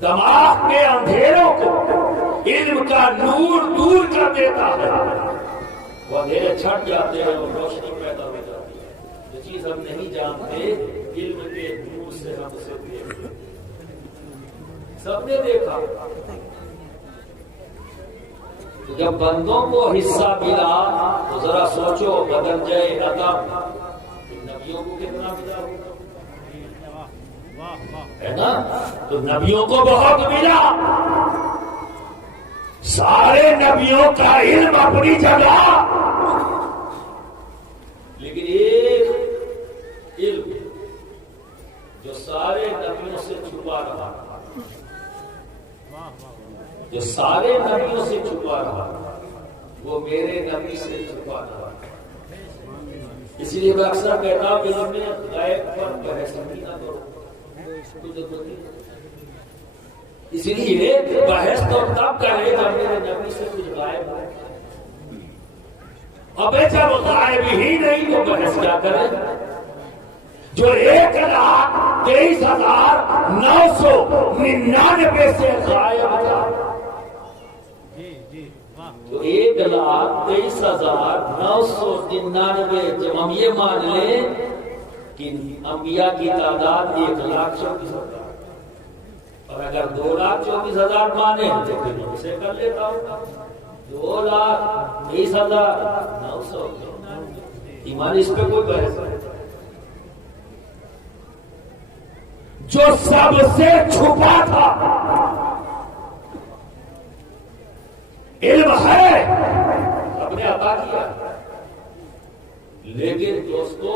دماغ کے اندھیروں کو علم کا نور دور کر دیتا ہے، وہ اندھیرے چھٹ جاتے ہیں اور روشنی پیدا ہو جاتی ہے۔ جو چیز ہم نہیں جانتے علم کے نور سے ہم اسے دیکھتے، سب نے دیکھا۔ جب بندوں کو حصہ ملا تو ذرا سوچو، بدل جائے عدم، نبیوں کو کتنا ملا ہے نا؟ تو نبیوں کو بہت ملا، سارے نبیوں کا علم اپنی جگہ، لیکن ایک علم جو سارے نبیوں سے چھپا رہا، جو سارے نبیوں سے چھپا رہا، وہ میرے نبی سے چھپا رہا۔ اسی لیے میں اکثر کہتا ہوں کہ میں غیب پر بحث نہیں نہ کرو، اسی لیے بحث تو تب کرے جب میرے نبی سے کچھ غائب ہو، اب جب غائب ہی نہیں تو بحث کیا کرے؟ جو 1,23,999 سے غائب تھا، تو 1,23,999، جب ہم یہ مان لیں کہ انبیاء کی تعداد 1,24,000، اور اگر 2,24,000 مانے تو پھر میں اسے کر لیتا ہوں 2,20,900 ایمان، اس پہ کوئی بحث نہیں۔ جو سب سے چھپا تھا علم ہے، اپنے عطا کیا، لیکن دوستو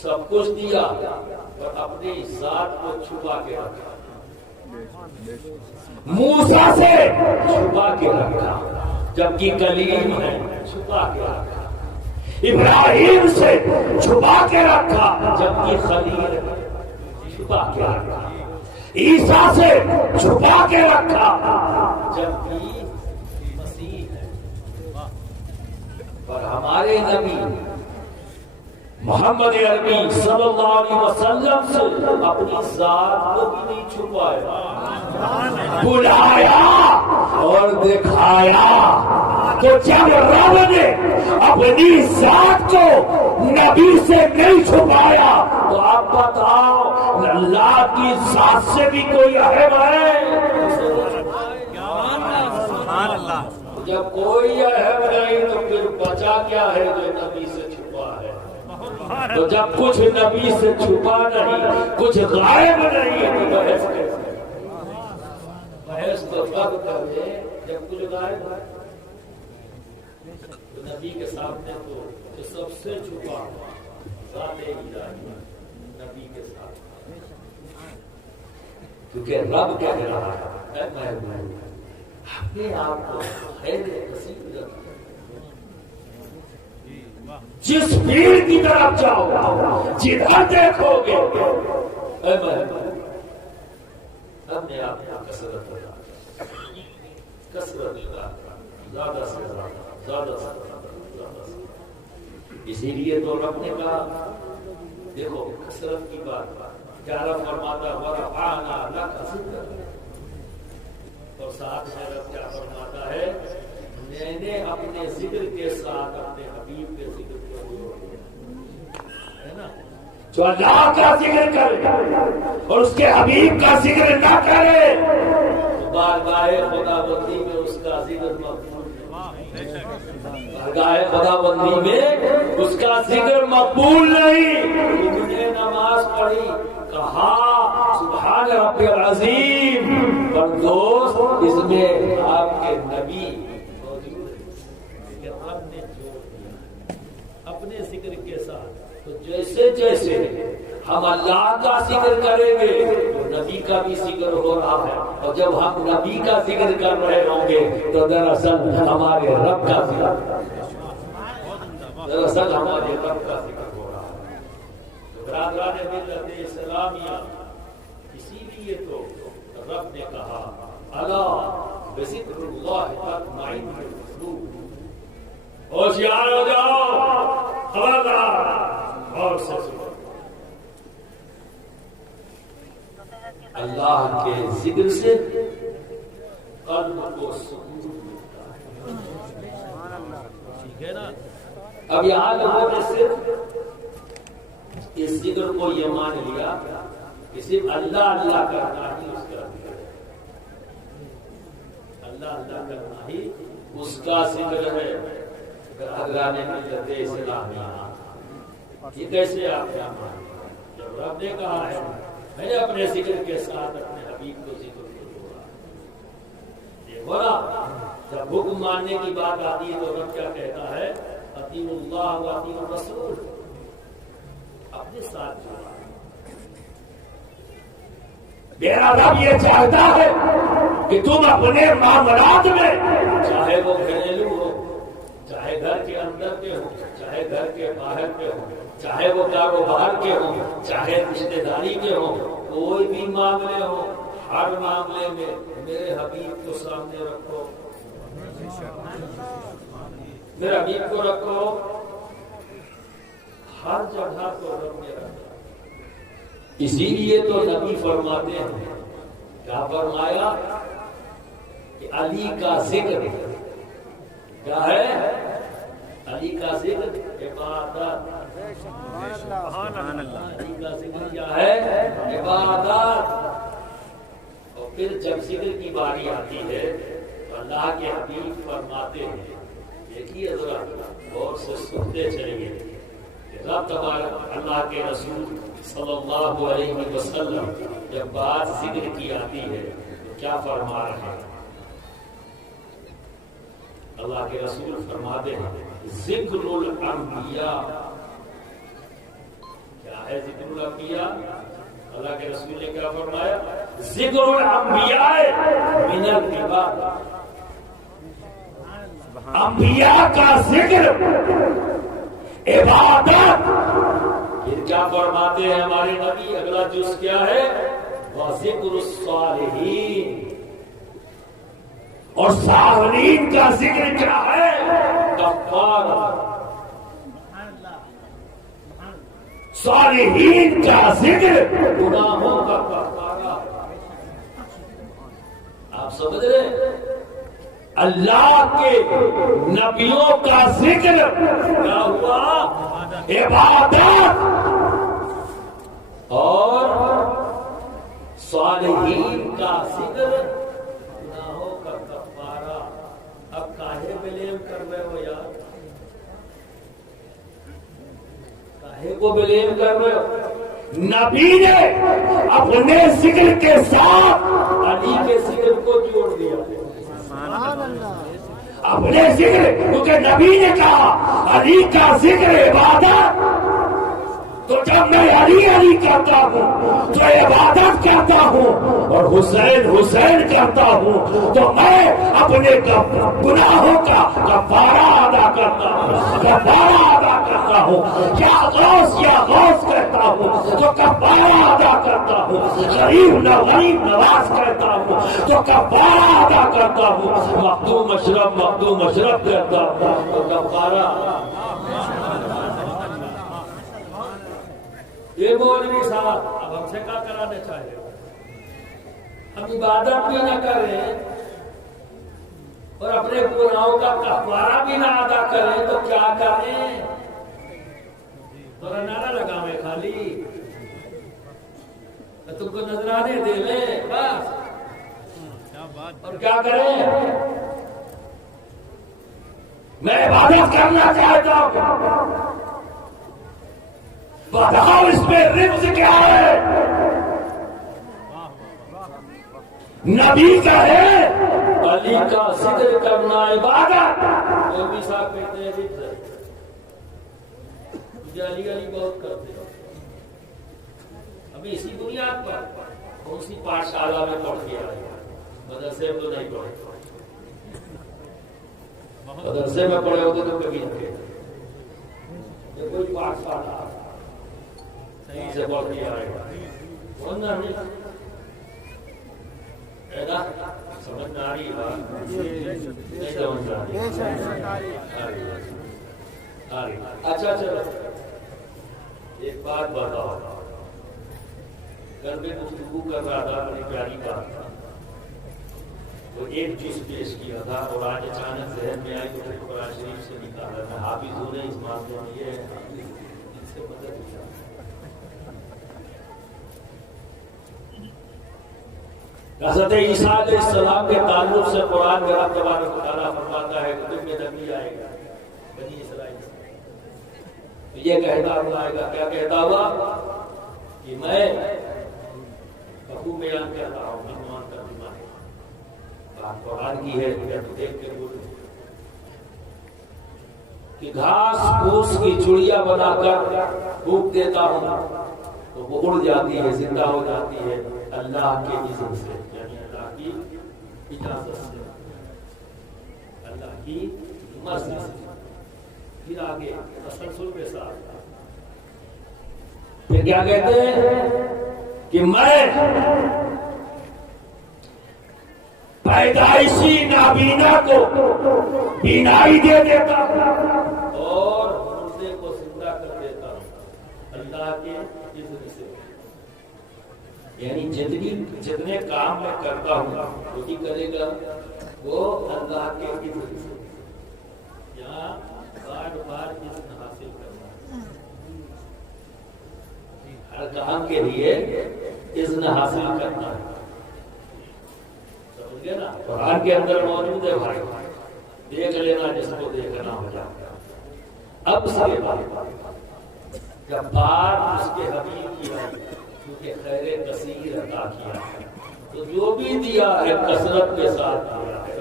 سب کچھ دیا اور اپنی ذات کو چھپا کے رکھا، موسیٰ سے چھپا کے رکھا جبکہ کلیم ہے، چھپا کے رکھا، ابراہیم سے چھپا کے رکھا جبکہ خلیل ہے، چھپا کے رکھا، عیسیٰ سے چھپا کے رکھا جبکہ مسیح ہے، اور ہمارے نبی محمد عربی صلی اللہ علیہ وسلم سے اپنی ذات کو بھی نہیں چھپایا، بلایا اور دکھایا۔ تو جب رب نے اپنی ذات کو نبی سے نہیں چھپایا تو آپ بتاؤ اللہ کی ذات سے بھی کوئی اہم ہے؟ جب کوئی اہم نہیں تو پھر بچا کیا ہے جو نبی سے چھپا ہے؟ تو جب کچھ نبی سے چھپا نہیں، کچھ غائب نہیں، تو بحث کیسے؟ بحث تو تب کرے جب کچھ غائب ہے۔ تو نبی کے سامنے تو جو سب سے چھپا ذات الہی نبی کے ساتھ، کیونکہ رب کہہ رہا ہے اے محبوب اپنے آپ کو خیر نصیب رکھو، جس پیر کی طرف جاؤ جدھر دیکھو گے اے محبوب اپنے آپ کو کثرت لگا، کثرت لگا، زیادہ سے زیادہ، زیادہ سے زیادہ، زیادہ سے اسی لیے تو رب نے کہا، دیکھو کثرت کی بات، کیا رب فرماتا وَرَفَعْنَا لَكَ ذِكْرَكَ، اور ساتھ میں رب کیا فرماتا ہے، میں نے اپنے ذکر کے ساتھ اپنے حبیب کے ذکر کو جوڑ دیا ہے نا۔ جو اللہ کا ذکر کرے اور اس کے حبیب کا ذکر نہ کرے تو بارگاہ خدا بندی میں اس کا ذکر مقبول نہیں، بارگاہ خدا بندی میں اس کا ذکر مقبول نہیں۔ انہوں نے نماز پڑھی، کہا سبحان رب العظیم، پر دوست اس میں آپ کے نبی موجود ہے، لیکن آپ نے جوڑ دیا اپنے ذکر کے ساتھ۔ تو جیسے جیسے ہم اللہ کا ذکر کریں گے تو نبی کا بھی ذکر ہو رہا ہے، اور جب ہم نبی کا ذکر کر رہے ہوں گے تو دراصل ہمارے رب کا ذکر ہمارے رب کا ذکر ہو رہا ہے۔ برادران ملت اسلامیہ، اسی لیے تو رب نے کہا الا بذکر اللہ تطمئن القلوب، ہوشیار ہو جاؤ، خبردار، اور سے سنو، اللہ کے ذکر سے قلب کو سکون ملتا ہے، ٹھیک ہے نا۔ اب یہاں لوگوں نے صرف اس ذکر کو یہ مان لیا کہ صرف اللہ اللہ کرنا ہی اس کا ذکر ہے، اللہ اللہ کرنا ہی اس کا ذکر ہے۔ برادران ملت اسلامیہ، یہ کیسے آپ کیا مانیں؟ جب رب نے کہا ہے میں نے اپنے ذکر کے ساتھ اپنے حبیب کو ذکر کو جوڑا، دیکھو نا، جب حکم ماننے کی بات آتی ہے تو رب کیا کہتا ہے، اطیعوا اللہ و اطیعوا الرسول، اپنے ساتھ جوڑا۔ میرا رب یہ چاہتا ہے کہ تم اپنے معاملات میں، چاہے وہ گھریلو ہو، چاہے گھر کے اندر کے ہوں، چاہے گھر کے باہر کے ہوں، چاہے وہ کاروبار کے ہوں، چاہے رشتے داری کے ہوں، کوئی بھی معاملے ہوں، ہر معاملے میں میرے حبیب کو سامنے رکھو، میرے حبیب کو رکھو، ہر جگہ کو رب نے رکھا۔ اسی لیے تو نبی فرماتے ہیں، کیا فرمایا کہ علی کا ذکر کیا ہے، علی کا ذکر عبادت، علی کا ذکر کیا ہے، عبادت۔ اور پھر جب ذکر کی باری آتی ہے تو اللہ کے حبیب فرماتے ہیں، دیکھیے ذرا غور سے سنتے چلیے کہ رب تبارک اللہ کے رسول صلی اللہ علیہ وسلم جب بات ذکر کی آتی ہے تو کیا فرما رہے ہیں؟ اللہ کے رسول فرماتے ہیں ذکر الانبیاء، کیا ہے ذکر الانبیاء؟ اللہ کے رسول نے کیا فرمایا، ذکر الانبیاء من العبادہ، انبیاء کا ذکر عبادت۔ پھر کیا فرماتے ہیں ہمارے نبی، اگلا جز کیا ہے، وَذِكْرُ الصَّالِحِينَ، اور صالحین کا ذکر کیا ہے، کفارہ، صالحین کا ذکر گناہوں کا کفارہ۔ آپ سمجھ رہے ہیں؟ اللہ کے نبیوں کا ذکر کیا ہوا، عبادت، اور صالحین کا ذکر گناہوں کا کفارہ۔ اب کاہے بلیم کر رہے ہو یار، کاہے کو بلیم کر رہے ہو؟ نبی نے اپنے ذکر کے ساتھ علی کے ذکر کو جوڑ دیا، اپنے ذکر، کیونکہ نبی نے کہا علی کا ذکر عبادت، تو جب میں علی علی کرتا ہوں تو عبادت کرتا ہوں، اور حسین حسین کرتا ہوں تو میں اپنے گناہوں کا کفارہ ادا کرتا ہوں، کفارہ ادا کرتا ہوں۔ کیا غوث یا غوث کہتا ہوں تو کفارہ ادا کرتا ہوں، غریب غریب نواز کہتا ہوں تو کفارہ ادا کرتا ہوں، مخدوم اشرف کہتا ہوں تو کفارہ۔ یہ مولوی صاحب اب ہم سے کیا کرانا چاہیے؟ ہم عبادت بھی نہ کریں اور اپنے گناہوں کا کفارہ بھی نہ ادا کریں تو کیا کریں؟ تھوڑا نعرہ لگاویں خالی تم کو نذرانے دے لیں بس، اور کیا کریں؟ میں عبادت کرنا چاہتا ہوں، بتاؤ اس میں رمز کیا ہے؟ نبی کا ہے، علی کا ذکر کرنا عبادت، وہ بھی صاحب کہتے ہیں رمز ہے، علی علی بہت کرتے ہیں۔ ابھی اسی بنیاد پر کون سی پاٹھشالہ میں پڑھ کے آئے، مدرسے میں تو نہیں پڑھے، مدرسے میں پڑھے ہوتے تو کبھی نہ کہتے یہ کوئی پاٹھشالہ صحیح سے پڑھ کے آئے ورنہ نہیں سمجھ نہ آ رہی بات، نہیں سمجھ آ رہی۔ اچھا چلو ایک بات بتاؤ، کل میں گفتگو کر رہا تھا، بڑی پیاری بات تھا، وہ ایک چیز پیش کیا تھا اور آج اچانک ذہن میں آئی تو قرآن شریف سے نکالا، میں حافظ ہوں نے اس معاملے میں یہ ان سے مدد ہوا۔ حضرت عیسیٰ علیہ السلام کے تعلق سے قرآن میں رب تبارک و تعالیٰ فرماتا ہے کہ تم میں نبی آئے گا بنی اسرائیل سے، یہ کہتا ہوا آئے گا، کیا کہتا ہوا کہ میں بخو بیان کہتا ہوں، ایمان کا بیمار بات قرآن کی ہے، تو دیکھ کے بولو کہ گھاس پھوس کی چڑیا بنا کر پھونک دیتا ہوں تو وہ اڑ جاتی ہے، زندہ ہو جاتی ہے اللہ کے اذن سے، یعنی اللہ کی اجازت سے، اللہ کی مرضی سے۔ پھر آگے تسلسل کے ساتھ پھر کیا کہتے ہیں کہ میں پیدائشی نابینا کو بینائی دے دیتا ہوں اور مردے کو زندہ کر دیتا ہوں اللہ کے اذن سے، یعنی جتنے کام میں کرتا ہوں وہی کرے گا وہ اللہ کے اذن سے، یہاں بار بار اذن حاصل کرنا، ہر کام کے لیے اذن حاصل کرنا ہے، سمجھ گئے نا؟ قرآن کے اندر موجود ہے بھائی، دیکھ لینا جس کو دیکھنا ہو جائے۔ اب سے جب بات اس کے حبیب کی آئی کیونکہ خیر کثیر عطا کیا ہے تو جو بھی دیا ہے کثرت کے ساتھ دیا ہے،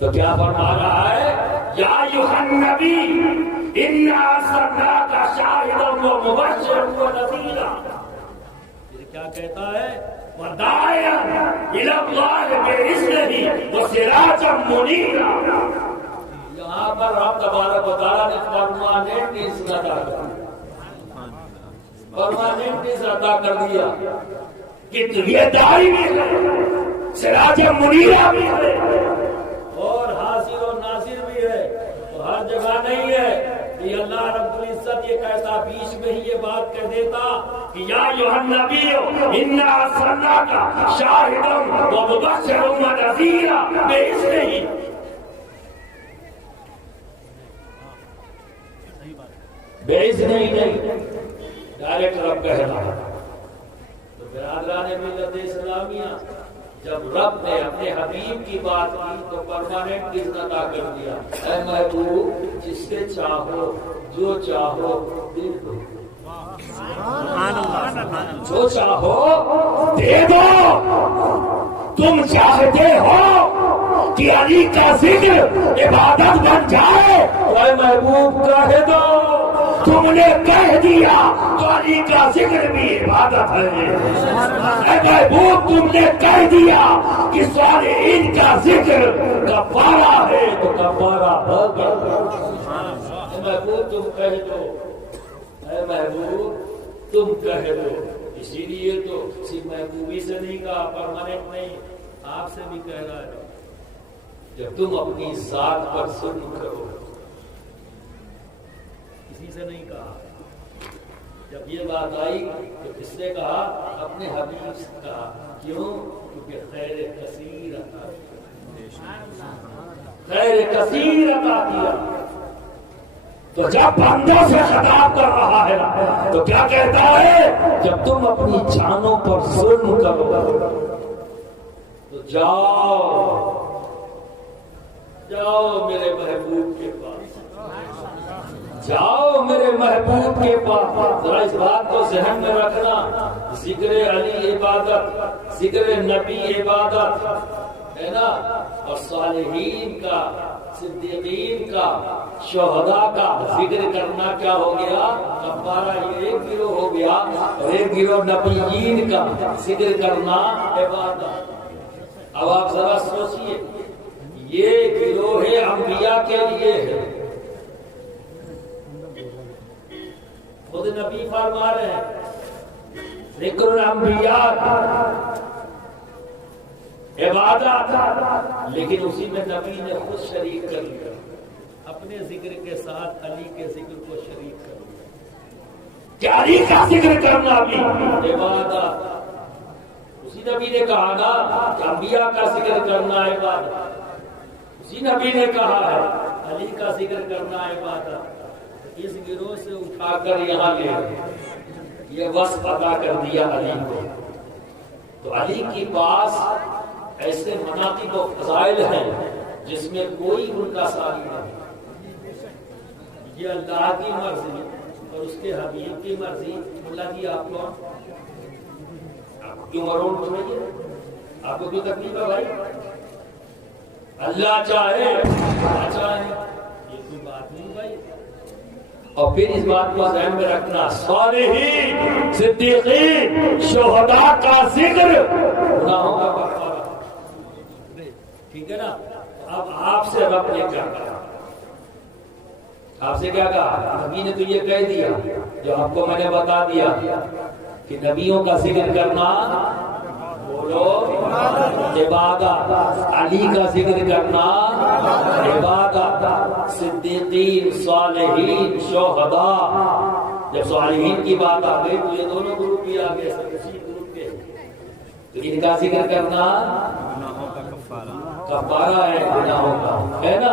تو کیا فرما رہا ہے؟ یا ایھا النبی انا ارسلناک شاہدا ومبشرا ونذیرا، پھر کیا کہتا ہے؟ وداعیا الی اللہ باذنہ وسراجا منیرا۔ یہاں پر رب تبارک و تعالیٰ نے پرماننٹ عطا کر دیا کہ یہ داعی بھی ہے، سراج منیرہ بھی ہے اور حاضر و ناظر بھی ہے، تو ہر جگہ نہیں ہے کہ اللہ رب العزت یہ کہتا، بیچ میں ہی یہ بات کہہ دیتا کہ یا ایھا النبی انا ارسلناک شاہدا ومبشرا ونذیرا باذنہ۔ باذنہ ہی نہیں، ڈائریکٹ رب کہہ رہا ہے۔ تو برادران ملت اسلامیہ، جب رب نے اپنے حبیب کی بات کی تو پرماننٹ اذن عطا کر دیا، اے محبوب جس سے چاہو جو چاہو دے دو، جو چاہو دے دو، تم چاہتے ہو کہ علی کا ذکر عبادت بن جائے تو اے محبوب کہہ دو، تم نے کہہ دیا تو علی کا ذکر بھی عبادت ہے، اے محبوب تم نے کہہ دیا کہ صالحین کا ذکر کفارہ ہے تو کفارہ ہوگا، اے محبوب تم کہہ دو، اے محبوب تم کہہ دو۔ اسی لیے تو صرف محبوبی سے نہیں کہا، پرماننٹ نہیں، آپ سے بھی کہہ رہا ہے، جب تم اپنی ذات پر ظلم کرو، کسی سے نہیں کہا جب یہ بات آئی تو کس نے کہا؟ اپنے حبیب سے کہا. کیوں؟ کیونکہ خیر کثیر عطا خیر کثیر عطا کیا. تو جب بندوں سے خطاب کر رہا ہے تو کیا کہتا ہے؟ جب تم اپنی جانوں پر ظلم کرو تو جاؤ میرے محبوب کے پاس، جاؤ میرے محبوب کے پاس. ذرا اس بات کو ذہن میں رکھنا، ذکر علی عبادت، ذکر نبی عبادت ہے نا، اور صالحین کا، صدیقین کا، شہداء کا ذکر کرنا کیا ہو گیا؟ کفارہ. یہ ایک گروہ ہو گیا، اور ایک گروہ نبیین کا ذکر کرنا عبادت. اب آپ ذرا سوچئے، یہ گروہ انبیاء کے لیے ہے. خود نبی فرما رہے ہیں ذکر الانبیاء عبادت، لیکن اسی میں نبی نے خود شریک کر لیا، اپنے ذکر کے ساتھ علی کے ذکر کو شریک کر لیا. کہ علی کا ذکر کرنا بھی عبادت. اسی نبی نے کہا نا کہ انبیاء کا ذکر کرنا عبادت، اسی نبی نے کہا ہے علی کا ذکر کرنا عبادت. اس گروہ سے اٹھا کر یہاں لے یہ وصف ادا کر دیا علی کو. تو علی کے پاس ایسے مناقب و فضائل ہیں جس میں کوئی ان کا ثانی نہیں. یہ اللہ کی مرضی اور اس کے حبیب کی مرضی. اللہ جی آپ کو کیوں مروڑ ہو رہی ہے؟ آپ کو کیوں تکلیف ہے بھائی؟ اللہ چاہے یہ کوئی بات نہیں بھائی. اور پھر اس بات کو ذہن میں رکھنا، صالحین، صدیقین، شہداء کا ذکر گناہوں کا کفارہ. ٹھیک ہے نا؟ اب آپ سے رب نے کیا کہا؟ آپ سے کیا کہا؟ نبی نے تو یہ کہہ دیا جو آپ کو میں نے بتا دیا کہ نبیوں کا ذکر کرنا، بولو، عبادت. علی کا ذکر کرنا عبادت. صدیقین، صالحین، شہداء. جب صالحین کی بات آ گئی تو یہ دونوں گروپ بھی آ گئے، سب اسی گروپ کے. تو ان کا ذکر کرنا کفارہ ہے گناہوں کا، ہے نا.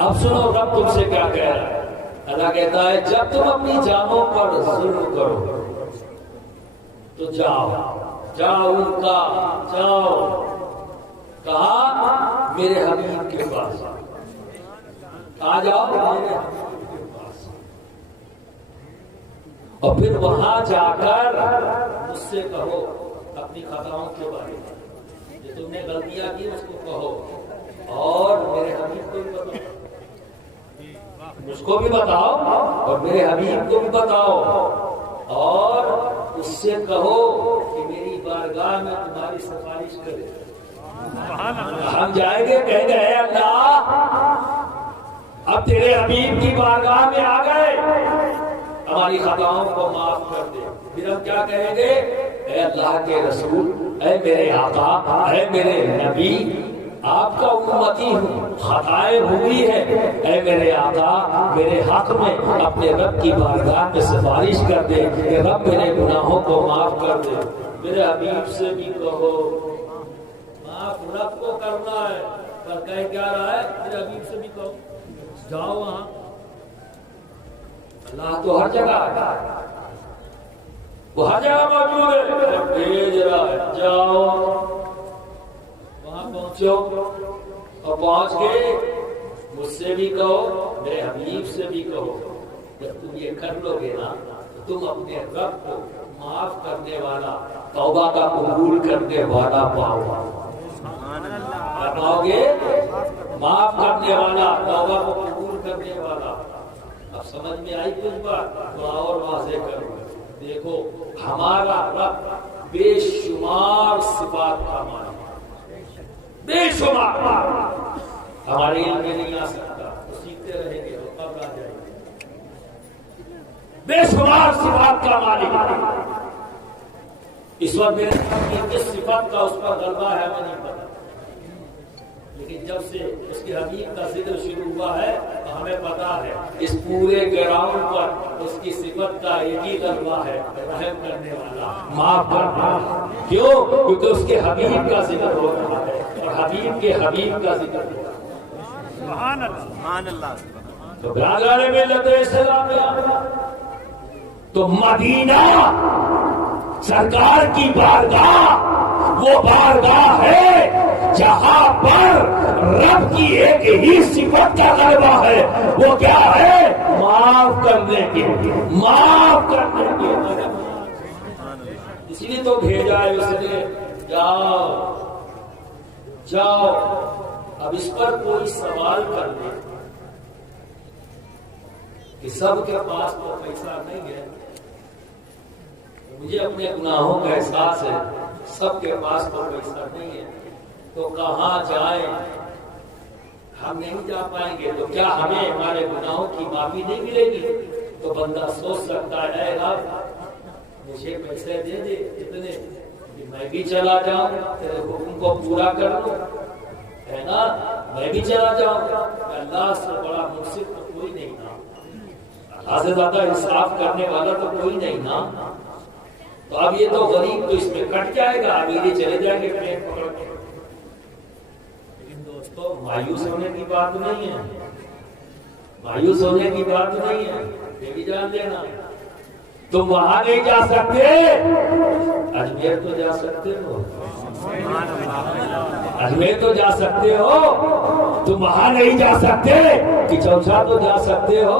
اب سنو رب تم سے کیا کہہ رہا ہے. اللہ کہتا ہے جب تم اپنی جانوں پر ظلم کرو تو جاؤ ان کا، جاؤ کہا میرے حبیب کے پاس. آ جاؤ میرے حبیب کے پاس، اور پھر وہاں جا کر مجھ سے کہو اپنی خطاؤں کے بارے میں، جو تم نے غلطیاں کی اس کو کہو، اور میرے حبیب کو بھی بتاؤ، مجھ کو بھی بتاؤ اور میرے حبیب کو بھی بتاؤ، اور اس سے کہو کہ میری بارگاہ میں تمہاری سفارش کرے. ہم جائیں گے، کہیں گے اے اللہ اب تیرے حبیب کی بارگاہ میں آ گئے، ہماری خطاؤں کو معاف کر دے. پھر ہم کیا کہیں گے؟ اے اللہ کے رسول، اے میرے آقا، اے میرے نبی، آپ کا امتی ہوں، خطائیں ہوئی ہے، اے میرے آقا میرے حق میں اپنے رب کی بارگاہ میں سفارش کر دے کہ رب میرے گناہوں کو معاف کر دے. میرے حبیب سے بھی کہو، معاف رب کو کرنا ہے، پر کہہ کیا رہا ہے؟ میرے حبیب سے بھی کہو، جاؤ وہاں. اللہ تو ہر جگہ ہے، وہ ہر جگہ موجود ہے، بھیج رہا ہے. جاؤ وہاں پہنچو، اور پہنچ کے مجھ سے بھی کہو، میرے حبیب سے بھی کہو. جب تم یہ کر لو گے نا تو تم اپنے رب کو معاف کرنے والا، توبہ کا قبول کرنے والا پاؤ گے. معاف کرنے والا، توبہ کو قبول کرنے والا. اب سمجھ میں آئی کچھ بات؟ تو اور واضح کرو. دیکھو ہمارا رب بے شمار صفات کا مالک، بے شمار، ہمارے علم میں نہیں آ سکتا. تو سیکھتے رہیں گے تو کب آ جائیں گے. بے شمار صفات کا مالک. اس وقت میرے کس صفت کا اس پر غلبہ ہے ہمیں نہیں پتا. لیکن جب سے اس کے حبیب کا ذکر شروع ہوا ہے تو ہمیں پتا ہے اس پورے گراؤنڈ پر اس کی صفت کا ایک ہی غلبہ ہے، رحم کرنے والا، معاف کرنا۔ کیوں؟ کیونکہ اس کے حبیب کا ذکر ہو رہا ہے اور حبیب کے حبیب کا ذکر ہو رہا ہے۔ سبحان اللہ سبحان اللہ۔ تو برادران ملت اسلامیہ، تو مدینہ سرکار کی بارگاہ وہ بارگاہ ہے جہاں پر رب کی ایک ہی صفت کا غلبہ ہے، وہ کیا ہے؟ معاف کرنے کی، معاف کرنے کی۔ اس لیے تو بھیجا ہے اس نے، جاؤ جاؤ۔ اب اس پر کوئی سوال کر لے کہ سب کے پاس تو پیسہ نہیں ہے، مجھے اپنے گناہوں کا احساس ہے، سب کے پاس تو پیسہ نہیں ہے، تو کہاں جائیں؟ ہم نہیں جا پائیں گے تو کیا ہمیں ہمارے گناہوں کی معافی نہیں ملے گی؟ تو بندہ سوچ سکتا ہے اے رب مجھے پیسے دے دے اتنے کہ میں بھی چلا جاؤں، تیرے حکم کو پورا کر دوں، ہے نا، میں بھی چلا جاؤں۔ اللہ سے بڑا منصف تو کوئی نہیں نا، اللہ سے زیادہ انصاف کرنے والا تو کوئی نہیں نا۔ تو اب یہ تو غریب تو اس میں کٹ جائے گا، اب یہ چلے جائیں گے ٹرین پکڑ کے۔ لیکن دوستو مایوس ہونے کی بات نہیں ہے، مایوس ہونے کی بات نہیں ہے، یہ بھی جان لینا۔ تم وہاں نہیں جا سکتے، اجمیر تو جا سکتے ہو، اجمیر تو جا سکتے ہو، تم وہاں نہیں جا سکتے کچوچا تو جا سکتے ہو۔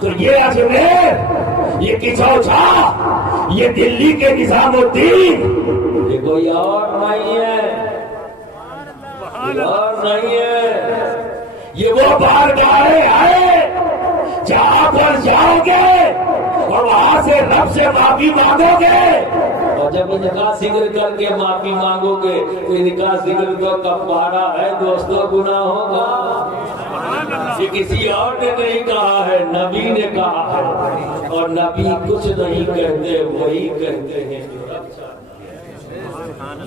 تو یہ اجمیر، یہ کچوچا، یہ دلی کے نظام الدین، یہ کوئی اور نہیں ہے، کوئی اور نہیں ہے، یہ وہ بارگاہیں ہیں جہاں پر جاؤ گے اور وہاں سے رب سے معافی مانگو گے، اور جب ان کا ذکر کر کے معافی مانگو گے تو ان کا ذکر تو کفارہ ہے دوستو گناہوں کا۔ یہ کسی اور نے نہیں کہا ہے، نبی نے کہا ہے، اور نبی کچھ نہیں کہتے، وہی کہتے ہیں جو رب چاہتا ہے۔